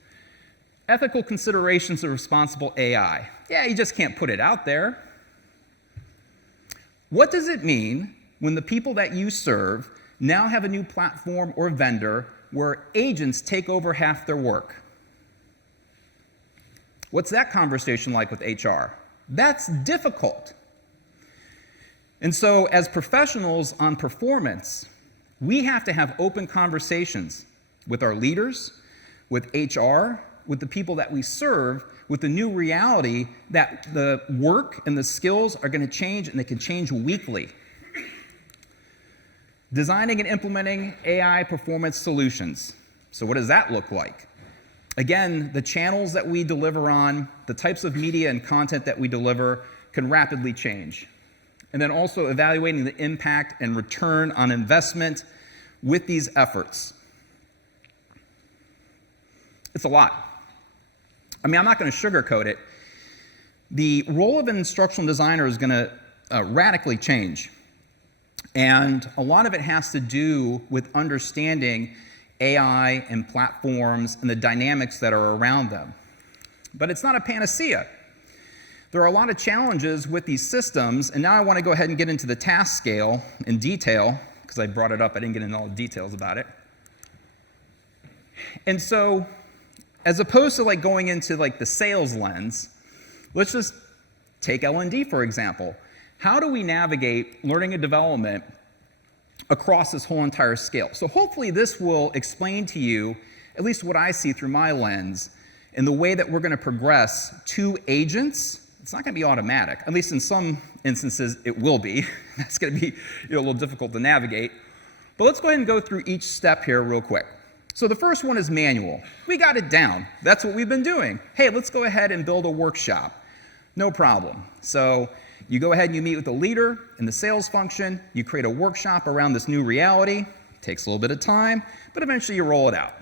Ethical considerations of responsible AI. Yeah, you just can't put it out there. What does it mean when the people that you serve now have a new platform or vendor where agents take over half their work? What's that conversation like with HR? That's difficult. And so as professionals on performance, we have to have open conversations with our leaders, with HR, with the people that we serve, with the new reality that the work and the skills are going to change, and they can change weekly. Designing and implementing AI performance solutions. So what does that look like? Again, the channels that we deliver on, the types of media and content that we deliver can rapidly change. And then also evaluating the impact and return on investment with these efforts. It's a lot. I mean, I'm not going to sugarcoat it. The role of an instructional designer is going to radically change. And a lot of it has to do with understanding AI and platforms and the dynamics that are around them. But it's not a panacea. There are a lot of challenges with these systems, and now I want to go ahead and get into the task scale in detail, because I brought it up, I didn't get into all the details about it. And so, as opposed to like going into like the sales lens, let's just take L&D for example. How do we navigate learning and development across this whole entire scale? So hopefully this will explain to you at least what I see through my lens in the way that we're going to progress to agents. It's not going to be automatic. At least in some instances, it will be. That's going to be a little difficult to navigate. But let's go ahead and go through each step here real quick. So the first one is manual. We got it down. That's what we've been doing. Hey, let's go ahead and build a workshop. No problem. So you go ahead and you meet with the leader in the sales function. You create a workshop around this new reality. Takes a little bit of time, but eventually you roll it out.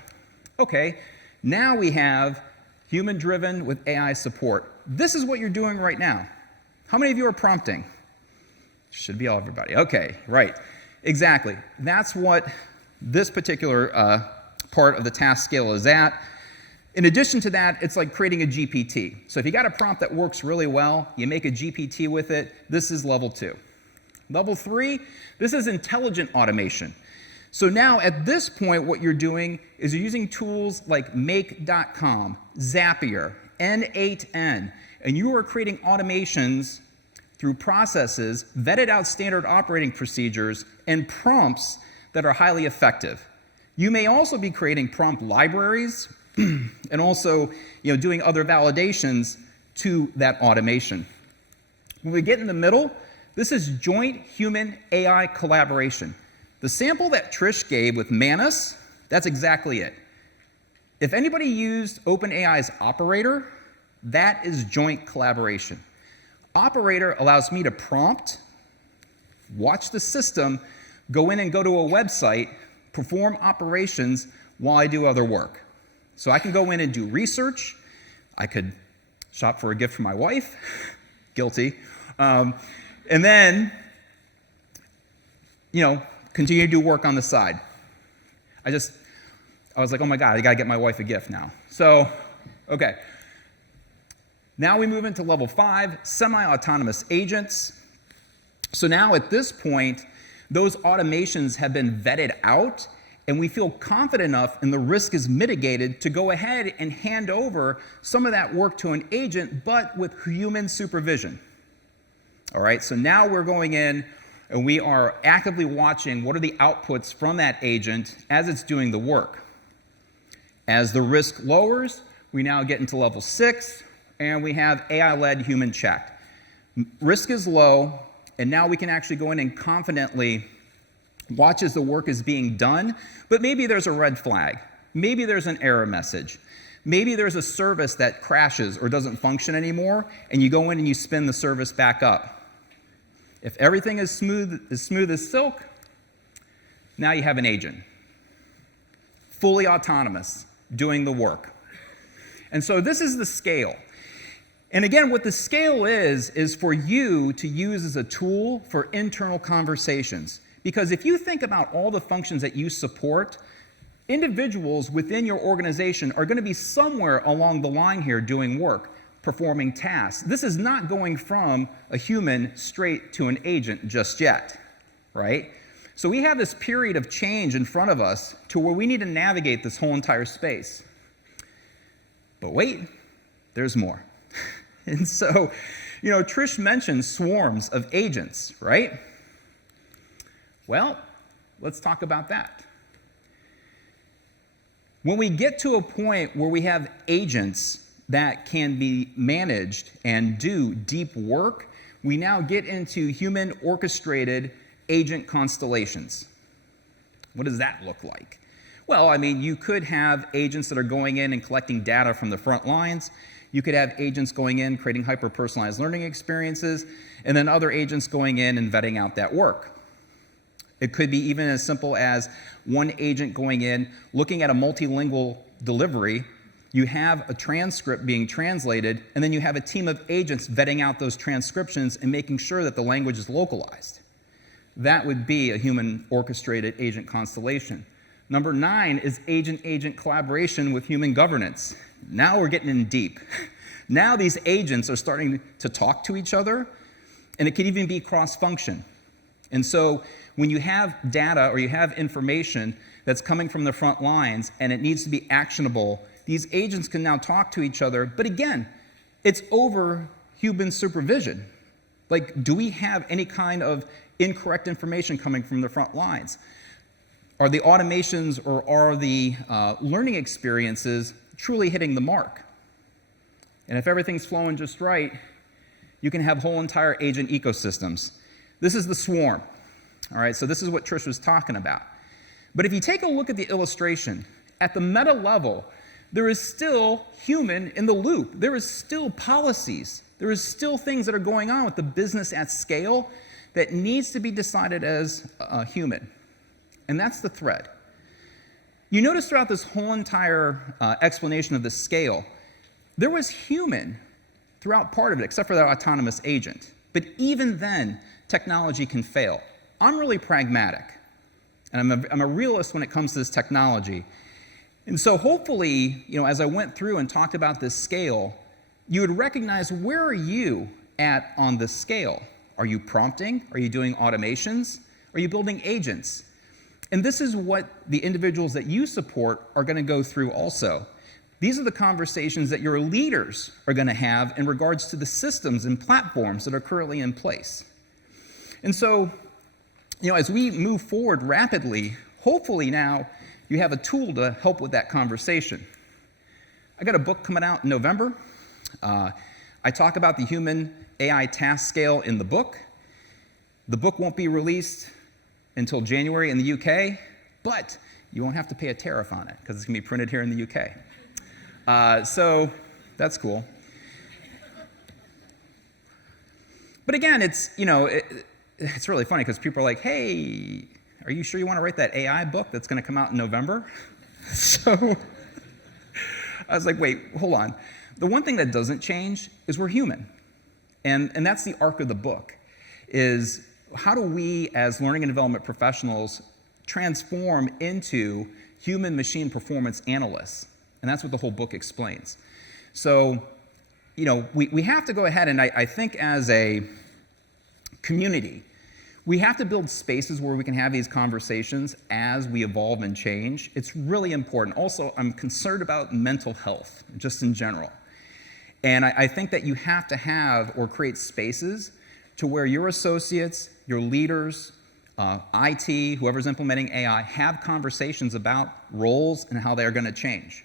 Okay, now we have human-driven with AI support. This is what you're doing right now. How many of you are prompting? Should be all everybody. Okay, right. Exactly. That's what this particular part of the task scale is at. In addition to that, it's like creating a GPT. So if you got a prompt that works really well, you make a GPT with it, this is level 2. Level 3, this is intelligent automation. So now at this point, what you're doing is you're using tools like make.com, Zapier, N8N, and you are creating automations through processes, vetted out standard operating procedures, and prompts that are highly effective. You may also be creating prompt libraries and also doing other validations to that automation. When we get in the middle, this is joint human-AI collaboration. The sample that Trish gave with Manus, that's exactly it. If anybody used OpenAI's Operator, that is joint collaboration. Operator allows me to prompt, watch the system, go in and go to a website, perform operations while I do other work. So I can go in and do research. I could shop for a gift for my wife. Guilty. And then, continue to do work on the side. I was like, oh my God, I gotta get my wife a gift now. So, okay. Now we move into level 5, semi-autonomous agents. So now at this point, those automations have been vetted out, and we feel confident enough and the risk is mitigated to go ahead and hand over some of that work to an agent, but with human supervision. All right, so now we're going in and we are actively watching what are the outputs from that agent as it's doing the work. As the risk lowers, we now get into level 6, and we have AI-led human check. Risk is low, and now we can actually go in and confidently watch as the work is being done, but maybe there's a red flag. Maybe there's an error message. Maybe there's a service that crashes or doesn't function anymore, and you go in and you spin the service back up. If everything is smooth as silk, now you have an agent. Fully autonomous, doing the work. And so this is the scale. And again, what the scale is for you to use as a tool for internal conversations. Because if you think about all the functions that you support, individuals within your organization are going to be somewhere along the line here doing work, performing tasks. This is not going from a human straight to an agent just yet, right? So we have this period of change in front of us to where we need to navigate this whole entire space. But wait, there's more. And so, Trish mentioned swarms of agents, right? Well, let's talk about that. When we get to a point where we have agents that can be managed and do deep work, we now get into human orchestrated agent constellations. What does that look like? Well, you could have agents that are going in and collecting data from the front lines. You could have agents going in, creating hyper-personalized learning experiences, and then other agents going in and vetting out that work. It could be even as simple as one agent going in, looking at a multilingual delivery. You have a transcript being translated, and then you have a team of agents vetting out those transcriptions and making sure that the language is localized. That would be a human orchestrated agent constellation. Number 9 is agent-agent collaboration with human governance. Now we're getting in deep. Now these agents are starting to talk to each other, and it could even be cross-function. And so when you have data or you have information that's coming from the front lines and it needs to be actionable, these agents can now talk to each other. But again, it's over human supervision. Like, do we have any kind of incorrect information coming from the front lines? Are the automations or are the learning experiences truly hitting the mark? And if everything's flowing just right, you can have whole entire agent ecosystems. This is the swarm. All right, so this is what Trish was talking about. But if you take a look at the illustration, at the meta level, there is still human in the loop. There is still policies. There is still things that are going on with the business at scale that needs to be decided as human. And that's the thread. You notice throughout this whole entire explanation of the scale, there was human throughout part of it, except for that autonomous agent. But even then, technology can fail. I'm really pragmatic, and I'm a realist when it comes to this technology. And so hopefully, as I went through and talked about this scale, you would recognize, where are you at on this scale? Are you prompting? Are you doing automations? Are you building agents? And this is what the individuals that you support are going to go through also. These are the conversations that your leaders are going to have in regards to the systems and platforms that are currently in place. And so, as we move forward rapidly, hopefully now you have a tool to help with that conversation. I got a book coming out in November. I talk about the human AI task scale in the book. The book won't be released until January in the UK, but you won't have to pay a tariff on it because it's going to be printed here in the UK. So that's cool. But again, it's really funny because people are like, hey, are you sure you want to write that AI book that's going to come out in November? So I was like, wait, hold on. The one thing that doesn't change is we're human. And that's the arc of the book, is how do we as learning and development professionals transform into human-machine performance analysts? And that's what the whole book explains. So, we have to go ahead, and I think as a community, we have to build spaces where we can have these conversations as we evolve and change. It's really important. Also, I'm concerned about mental health, just in general. And I think that you have to have or create spaces to where your associates, your leaders, IT, whoever's implementing AI, have conversations about roles and how they're going to change,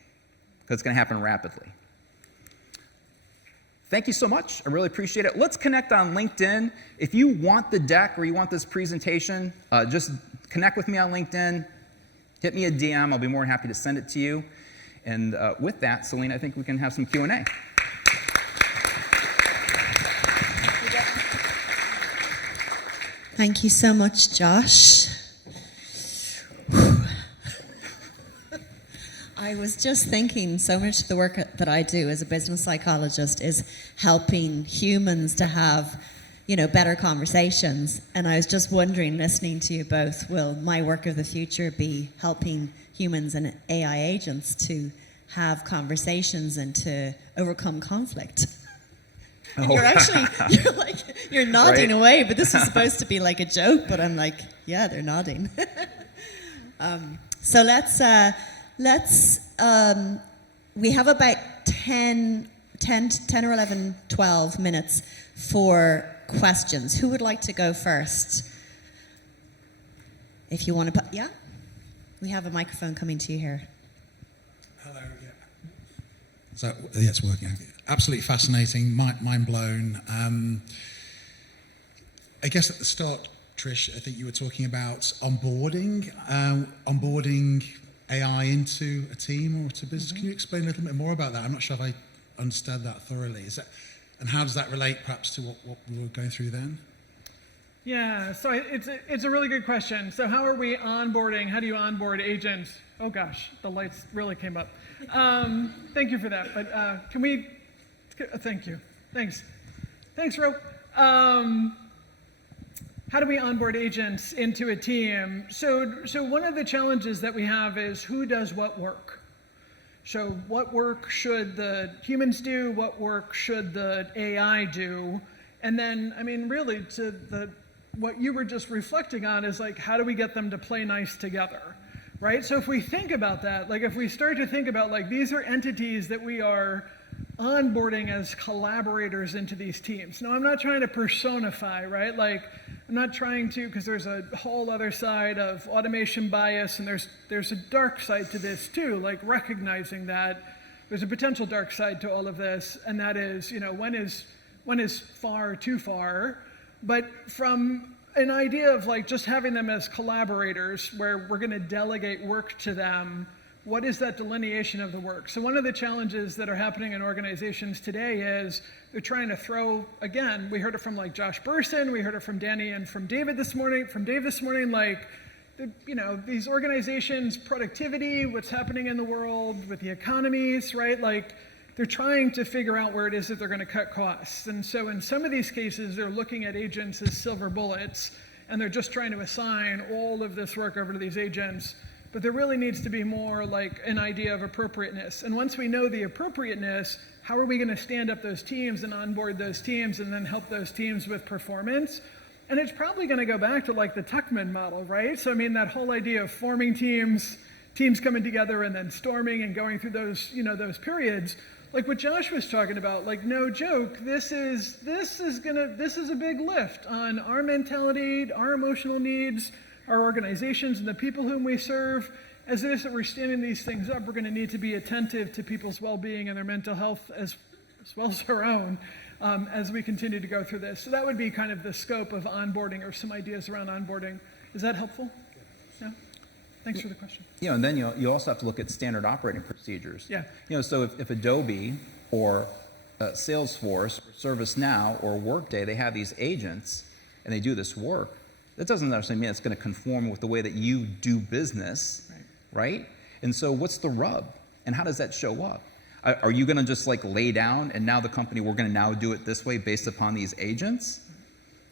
because it's going to happen rapidly. Thank you so much. I really appreciate it. Let's connect on LinkedIn. If you want the deck or you want this presentation, just connect with me on LinkedIn. Hit me a DM. I'll be more than happy to send it to you. And with that, Celine, I think we can have some Q&A. Thank you so much, Josh. I was just thinking, so much of the work that I do as a business psychologist is helping humans to have, better conversations. And I was just wondering, listening to you both, will my work of the future be helping humans and AI agents to have conversations and to overcome conflict? And you're nodding away, but this was supposed to be like a joke, but I'm like, yeah, they're nodding. So we have about 10 or 11, 12 minutes for questions. Who would like to go first? If you want to, yeah? We have a microphone coming to you here. Hello, yeah. So, yeah, it's working. Absolutely fascinating, mind blown. I guess at the start, Trish, I think you were talking about onboarding AI into a team or to business. Mm-hmm. Can you explain a little bit more about that? I'm not sure if I understand that thoroughly. And how does that relate perhaps to what we were going through then? Yeah, so it's a really good question. So how are we onboarding? How do you onboard agents? Oh gosh, the lights really came up. Thank you for that. But can we? Thank you. Thanks, Ro. how do we onboard agents into a team? So one of the challenges that we have is who does what work? So what work should the humans do? What work should the AI do? And then, I mean, really, what you were just reflecting on is like, how do we get them to play nice together, right? So if we think about that, like if we start to think about like, these are entities that we are onboarding as collaborators into these teams. Now, I'm not trying to personify, right? Like, I'm not trying to, because there's a whole other side of automation bias, and there's a dark side to this too, like recognizing that there's a potential dark side to all of this, and that is, when is far too far? But from an idea of like just having them as collaborators where we're going to delegate work to them, what is that delineation of the work? So one of the challenges that are happening in organizations today is they're trying to throw, again, we heard it from like Josh Burson, we heard it from Danny and from Dave this morning, like, these organizations, productivity, what's happening in the world with the economies, right? Like, they're trying to figure out where it is that they're going to cut costs. And so in some of these cases, they're looking at agents as silver bullets, and they're just trying to assign all of this work over to these agents. But there really needs to be more like an idea of appropriateness. And once we know the appropriateness, how are we going to stand up those teams and onboard those teams and then help those teams with performance? And it's probably going to go back to like the Tuckman model, right? So I mean, that whole idea of forming teams coming together and then storming and going through those, those periods. Like what Josh was talking about, like no joke, this is a big lift on our mentality, our emotional needs, our organizations, and the people whom we serve. As it is that we're standing these things up, we're going to need to be attentive to people's well-being and their mental health as well as our own as we continue to go through this. So that would be kind of the scope of onboarding or some ideas around onboarding. Is that helpful? Yeah? Thanks for the question. And then you also have to look at standard operating procedures. Yeah. So if Adobe or Salesforce or ServiceNow or Workday, they have these agents and they do this work, that doesn't necessarily mean it's going to conform with the way that you do business, right? And so what's the rub? And how does that show up? Are you going to just like lay down and now the company, we're going to now do it this way based upon these agents?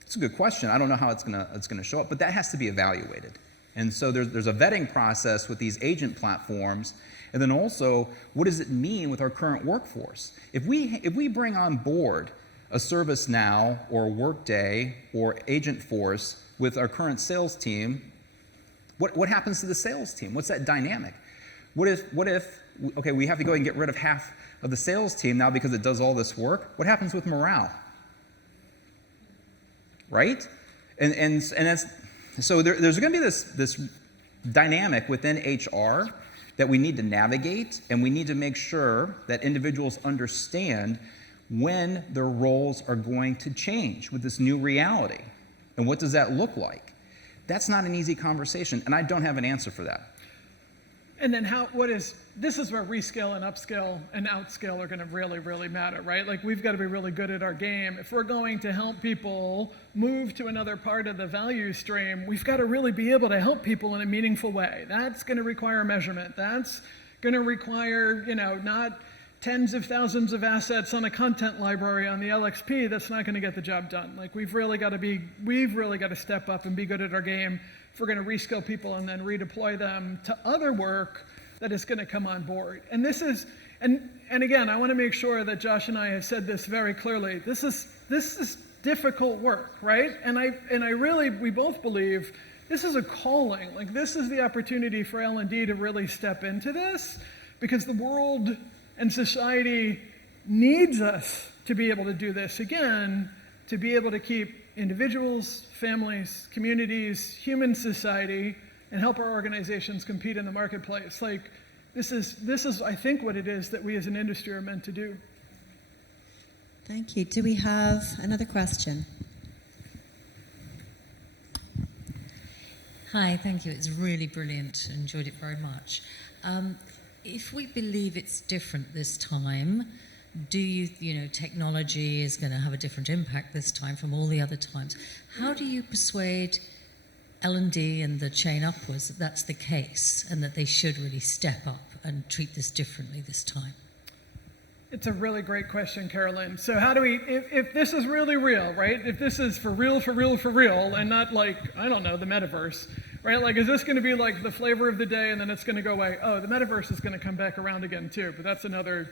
It's a good question. I don't know how it's going to show up, but that has to be evaluated. And so there's a vetting process with these agent platforms. And then also, what does it mean with our current workforce? If we bring on board a ServiceNow or Workday or Agentforce with our current sales team, what happens to the sales team? What's that dynamic? What if okay, we have to go and get rid of half of the sales team now because it does all this work? What happens with morale? Right? And that's, so there's going to be this dynamic within HR that we need to navigate, and we need to make sure that individuals understand when their roles are going to change with this new reality. And what does that look like? That's not an easy conversation, and I don't have an answer for that. And then this is where reskill and upskill and outskill are going to really, really matter, right? Like we've got to be really good at our game. If we're going to help people move to another part of the value stream, we've got to really be able to help people in a meaningful way. That's going to require measurement. That's going to require, not tens of thousands of assets on a content library on the LXP. That's not going to get the job done. Like we've really got to step up and be good at our game if we're going to reskill people and then redeploy them to other work that is going to come on board. And this is, and again, I want to make sure that Josh and I have said this very clearly. This is difficult work, right? And we both believe this is a calling. Like this is the opportunity for L&D to really step into this, because the world and society needs us to be able to do this again, to be able to keep individuals, families, communities, human society, and help our organizations compete in the marketplace. Like, this is, I think, what it is that we as an industry are meant to do. Thank you. Do we have another question? Hi, thank you. It's really brilliant. Enjoyed it very much. If we believe it's different this time, technology is going to have a different impact this time from all the other times. How do you persuade L&D and the chain upwards that that's the case and that they should really step up and treat this differently this time? It's a really great question, Carolyn. So how do we, if this is really real, right? If this is for real, and not like, I don't know, the metaverse, right? Like, is this going to be like the flavor of the day and then it's going to go away? Oh, the metaverse is going to come back around again too, but that's another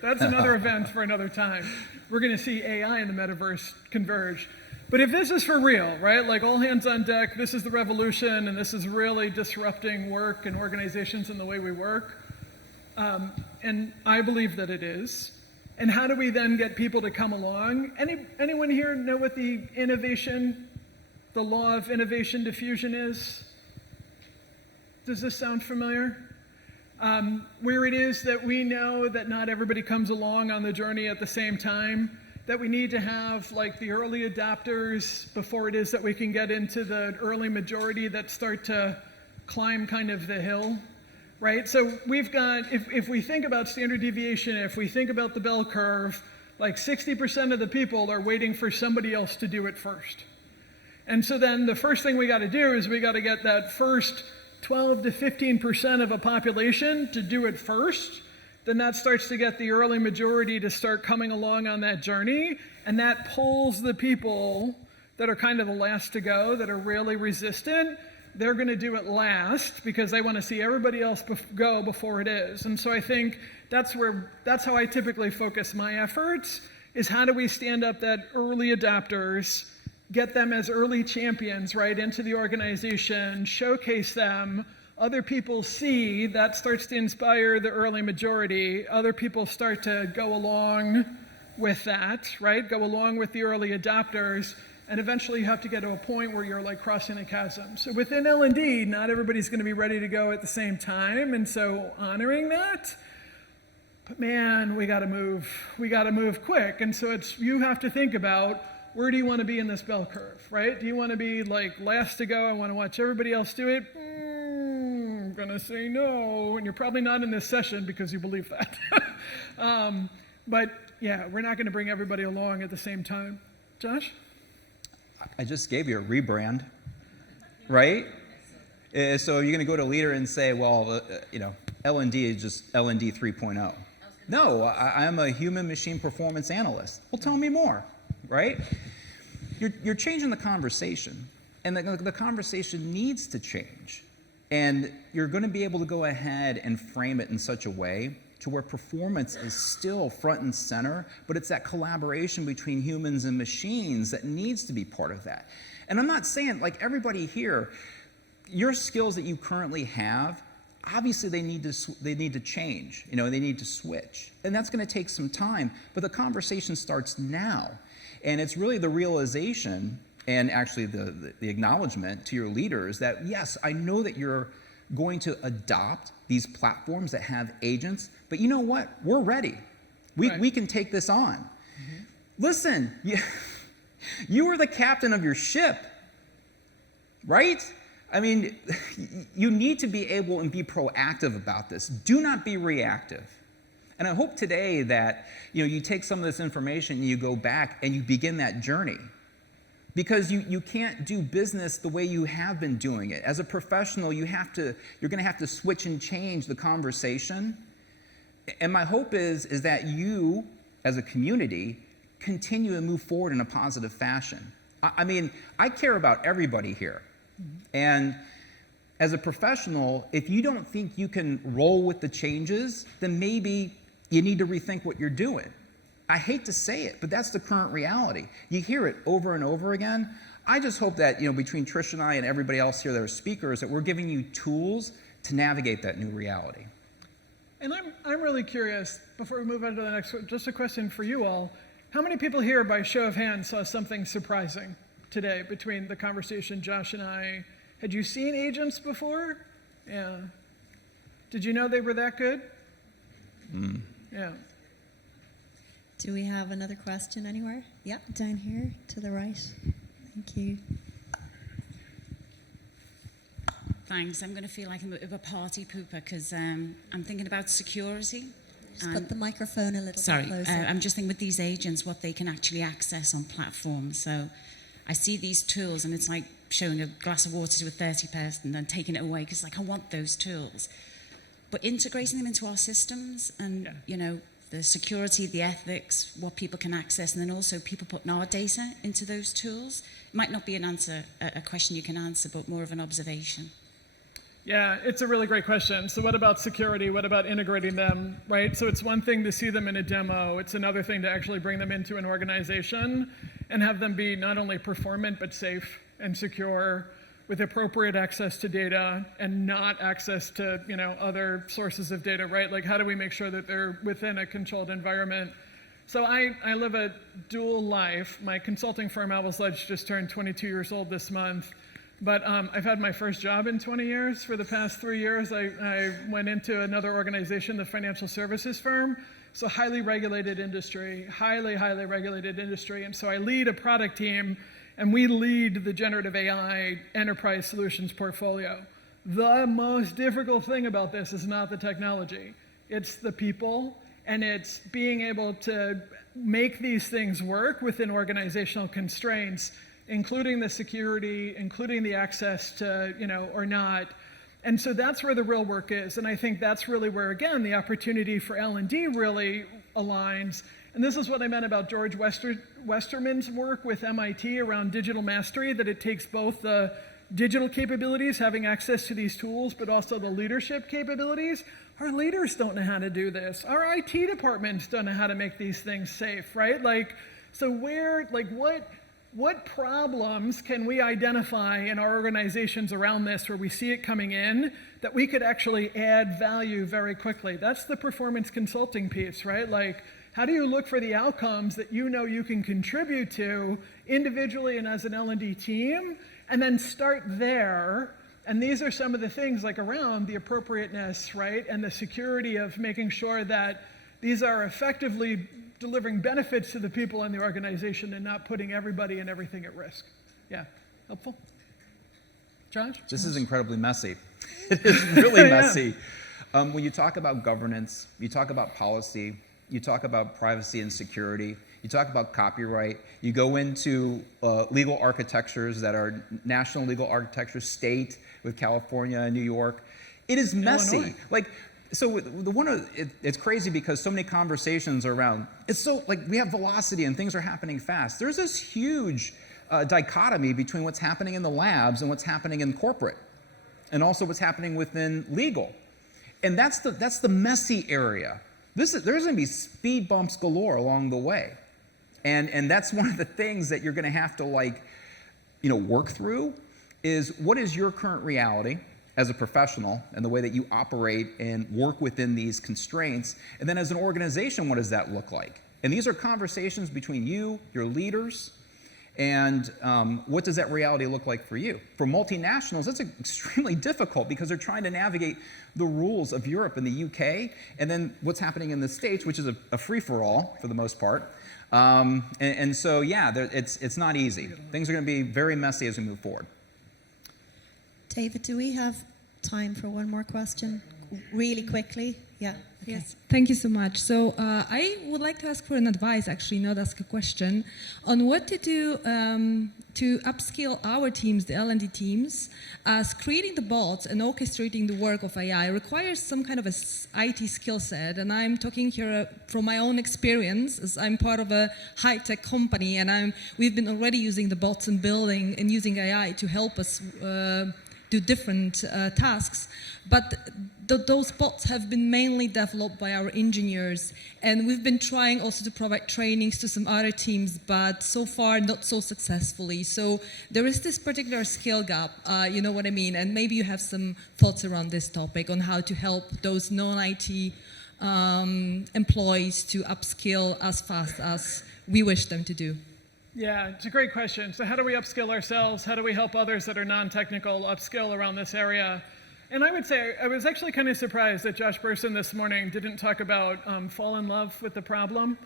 event for another time. We're going to see AI and the metaverse converge. But if this is for real, right? Like all hands on deck, this is the revolution and this is really disrupting work and organizations and the way we work. And I believe that it is. And how do we then get people to come along? Anyone here know what the law of innovation diffusion is? Does this sound familiar? Where it is that we know that not everybody comes along on the journey at the same time, that we need to have like the early adopters before it is that we can get into the early majority that start to climb kind of the hill. Right, so we've got, if we think about standard deviation, if we think about the bell curve, like 60% of the people are waiting for somebody else to do it first. And so then the first thing we got to do is we got to get that first 12 to 15% of a population to do it first. Then that starts to get the early majority to start coming along on that journey. And that pulls the people that are kind of the last to go, that are really resistant. They're going to do it last because they want to see everybody else go before it is. And so I think that's how I typically focus my efforts, is how do we stand up that early adopters, get them as early champions right into the organization, showcase them, other people see, that starts to inspire the early majority, other people start to go along with that, right? Go along with the early adopters. And eventually you have to get to a point where you're like crossing a chasm. So within L&D, not everybody's going to be ready to go at the same time. And so honoring that, but man, we got to move. We got to move quick. And so you have to think about, where do you want to be in this bell curve, right? Do you want to be like last to go? I want to watch everybody else do it. I'm going to say no. And you're probably not in this session because you believe that. But yeah, we're not going to bring everybody along at the same time. Josh? I just gave you a rebrand, right? So you're going to go to a leader and say, well, L&D is just L&D 3.0. No, I'm a human machine performance analyst. Well, tell me more, right? You're changing the conversation, and the conversation needs to change. And you're going to be able to go ahead and frame it in such a way to where performance is still front and center, but it's that collaboration between humans and machines that needs to be part of that. And I'm not saying, like everybody here, your skills that you currently have, obviously they need to change, they need to switch. And that's going to take some time, but the conversation starts now. And it's really the realization and actually the acknowledgement to your leaders that, yes, I know that you're going to adopt these platforms that have agents, but you know what? We're ready. We can take this on. Mm-hmm. Listen, you are the captain of your ship, right? I mean, you need to be able and be proactive about this. Do not be reactive. And I hope today that you take some of this information and you go back and you begin that journey. Because you can't do business the way you have been doing it. As a professional, you're going to have to switch and change the conversation. And my hope is that you, as a community, continue to move forward in a positive fashion. I mean, I care about everybody here. Mm-hmm. And as a professional, if you don't think you can roll with the changes, then maybe you need to rethink what you're doing. I hate to say it, but that's the current reality. You hear it over and over again. I just hope that, between Trish and I and everybody else here that are speakers, that we're giving you tools to navigate that new reality. And I'm really curious, before we move on to the next one, just a question for you all. How many people here, by show of hands, saw something surprising today between the conversation Josh and I? Had you seen agents before? Yeah. Did you know they were that good? Yeah. Do we have another question anywhere? Yep, down here to the right. Thank you. Thanks. I'm going to feel like I'm a bit of a party pooper because I'm thinking about security. Just put the microphone a little bit closer. I'm just thinking with these agents, what they can actually access on platforms. So I see these tools and it's like showing a glass of water to a 30 person and then taking it away because I want those tools. But integrating them into our systems and, the security, the ethics, what people can access, and then also people putting our data into those tools. It might not be an answer, a question you can answer, but more of an observation. Yeah, it's a really great question. So what about security? What about integrating them, right? So it's one thing to see them in a demo. It's another thing to actually bring them into an organization and have them be not only performant, but safe and secure with appropriate access to data and not access to, other sources of data, right? Like, how do we make sure that they're within a controlled environment? So I live a dual life. My consulting firm, Owl's Ledge, just turned 22 years old this month. But I've had my first job in 20 years. For the past 3 years, I went into another organization, the financial services firm. So highly regulated industry, highly regulated industry. And so I lead a product team, and we lead the generative AI enterprise solutions portfolio. The most difficult thing about this is not the technology. It's the people, and it's being able to make these things work within organizational constraints, including the security, including the access to, or not. And so that's where the real work is. And I think that's really where, again, the opportunity for L&D really aligns. And this is what I meant about George Westerman's work with MIT around digital mastery, that it takes both the digital capabilities, having access to these tools, but also the leadership capabilities. Our leaders don't know how to do this. Our IT departments don't know how to make these things safe, right? What problems can we identify in our organizations around this where we see it coming in that we could actually add value very quickly? That's the performance consulting piece, right? Like, how do you look for the outcomes that you can contribute to individually and as an L&D team, and then start there? And these are some of the things like around the appropriateness, right? And the security of making sure that these are effectively delivering benefits to the people in the organization and not putting everybody and everything at risk. Yeah, helpful? Josh? This is incredibly messy. It is really messy. When you talk about governance, you talk about policy, you talk about privacy and security, you talk about copyright, you go into legal architectures that are national legal architectures, state with California and New York. It is messy. It's crazy because so many conversations are around, we have velocity and things are happening fast. There's this huge dichotomy between what's happening in the labs and what's happening in corporate, and also what's happening within legal. And that's the messy area. There's going to be speed bumps galore along the way. And that's one of the things that you're going to have to work through is, what is your current reality as a professional and the way that you operate and work within these constraints? And then as an organization, what does that look like? And these are conversations between you, your leaders, and what does that reality look like for you? For multinationals, it's extremely difficult because they're trying to navigate the rules of Europe and the UK, and then what's happening in the States, which is a free-for-all for the most part. It's not easy. Things are going to be very messy as we move forward. David, do we have time for one more question? Really quickly? Yeah. Okay. Yes, thank you so much. So I would like to ask for an advice, actually, not ask a question, on what to do to upskill our teams, the L&D teams, as creating the bots and orchestrating the work of AI requires some kind of a IT skill set. And I'm talking here from my own experience, as I'm part of a high-tech company, and we've been already using the bots and building and using AI to help us do different tasks. But those bots have been mainly developed by our engineers, and we've been trying also to provide trainings to some other teams, but so far not so successfully. So there is this particular skill gap, you know what I mean? And maybe you have some thoughts around this topic on how to help those non-IT employees to upskill as fast as we wish them to do. Yeah, it's a great question. So how do we upskill ourselves? How do we help others that are non-technical upskill around this area? And I would say I was actually kind of surprised that Josh Burson this morning didn't talk about fall in love with the problem,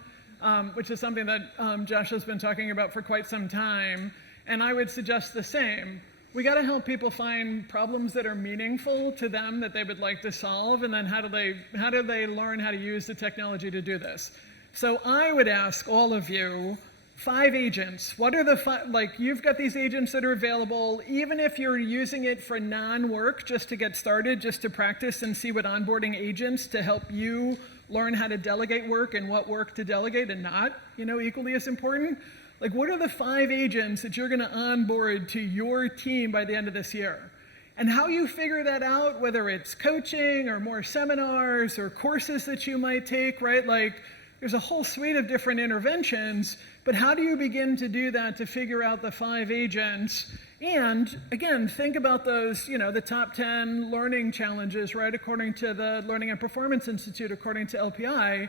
which is something that Josh has been talking about for quite some time. And I would suggest the same. We got to help people find problems that are meaningful to them that they would like to solve, and then how do they learn how to use the technology to do this? So I would ask all of you, 5 agents. What are the 5, you've got these agents that are available, even if you're using it for non-work, just to get started, just to practice and see what onboarding agents to help you learn how to delegate work and what work to delegate and not, equally as important. Like, what are the 5 agents that you're going to onboard to your team by the end of this year? And how you figure that out, whether it's coaching or more seminars or courses that you might take, right? Like, there's a whole suite of different interventions, but how do you begin to do that to figure out the 5 agents? And again, think about those, the top 10 learning challenges, right? According to the Learning and Performance Institute, according to LPI.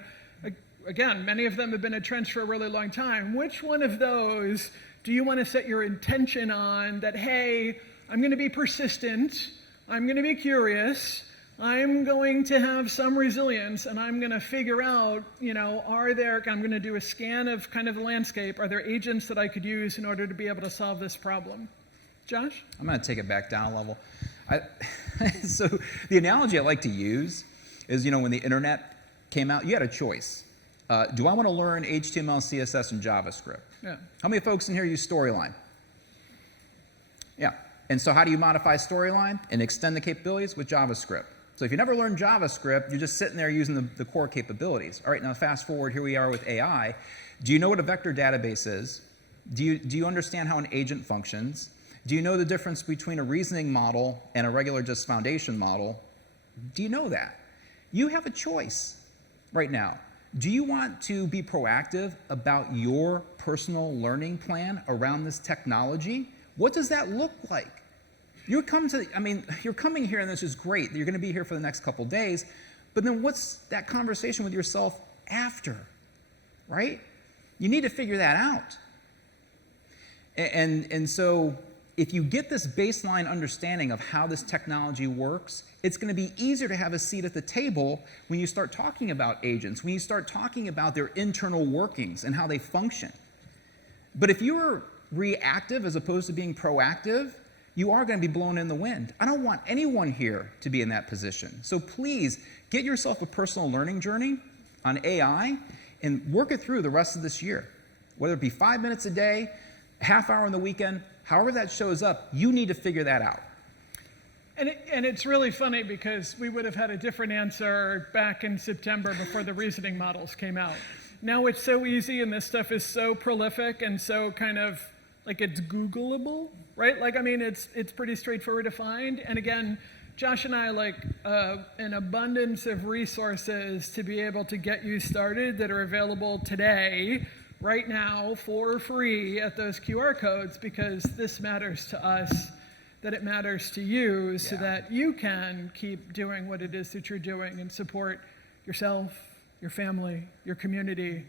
Again, many of them have been entrenched for a really long time. Which one of those do you want to set your intention on that, hey, I'm going to be persistent, I'm going to be curious, I'm going to have some resilience, and I'm going to figure out, I'm going to do a scan of kind of the landscape. Are there agents that I could use in order to be able to solve this problem? Josh? I'm going to take it back down a level. So the analogy I like to use is, when the internet came out, you had a choice. Do I want to learn HTML, CSS, and JavaScript? Yeah. How many folks in here use Storyline? Yeah. And so how do you modify Storyline and extend the capabilities? With JavaScript. So if you never learned JavaScript, you're just sitting there using the core capabilities. All right, now fast forward, here we are with AI. Do you know what a vector database is? Do you understand how an agent functions? Do you know the difference between a reasoning model and a regular just foundation model? Do you know that? You have a choice right now. Do you want to be proactive about your personal learning plan around this technology? What does that look like? You're coming here and this is great. You're going to be here for the next couple days, but then what's that conversation with yourself after, right? You need to figure that out. And so if you get this baseline understanding of how this technology works, it's going to be easier to have a seat at the table when you start talking about agents, when you start talking about their internal workings and how they function. But if you're reactive as opposed to being proactive, you are going to be blown in the wind. I don't want anyone here to be in that position. So please get yourself a personal learning journey on AI and work it through the rest of this year. Whether it be 5 minutes a day, half hour on the weekend, however that shows up, you need to figure that out. And it's really funny because we would have had a different answer back in September before the reasoning models came out. Now it's so easy and this stuff is so prolific and so kind of like it's Googleable, right? Like, it's pretty straightforward to find. And again, Josh and I like an abundance of resources to be able to get you started that are available today, right now, for free at those QR codes, because this matters to us, that it matters to you, so that you can keep doing what it is that you're doing and support yourself, your family, your community,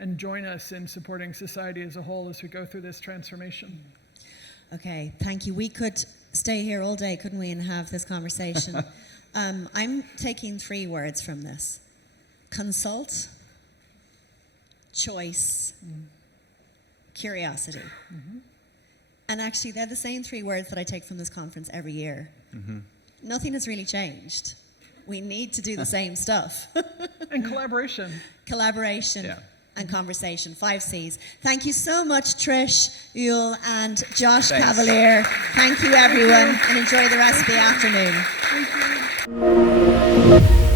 and join us in supporting society as a whole as we go through this transformation. Okay, thank you. We could stay here all day, couldn't we, and have this conversation. I'm taking 3 words from this. Consult, choice, curiosity. Mm-hmm. And actually, they're the same 3 words that I take from this conference every year. Mm-hmm. Nothing has really changed. We need to do the same stuff. And collaboration. Collaboration. Yeah. And conversation, 5 C's. Thank you so much, Trish Uhl and Josh Thanks. Cavalier. Thank you, everyone, and enjoy the rest of the afternoon. Thank you.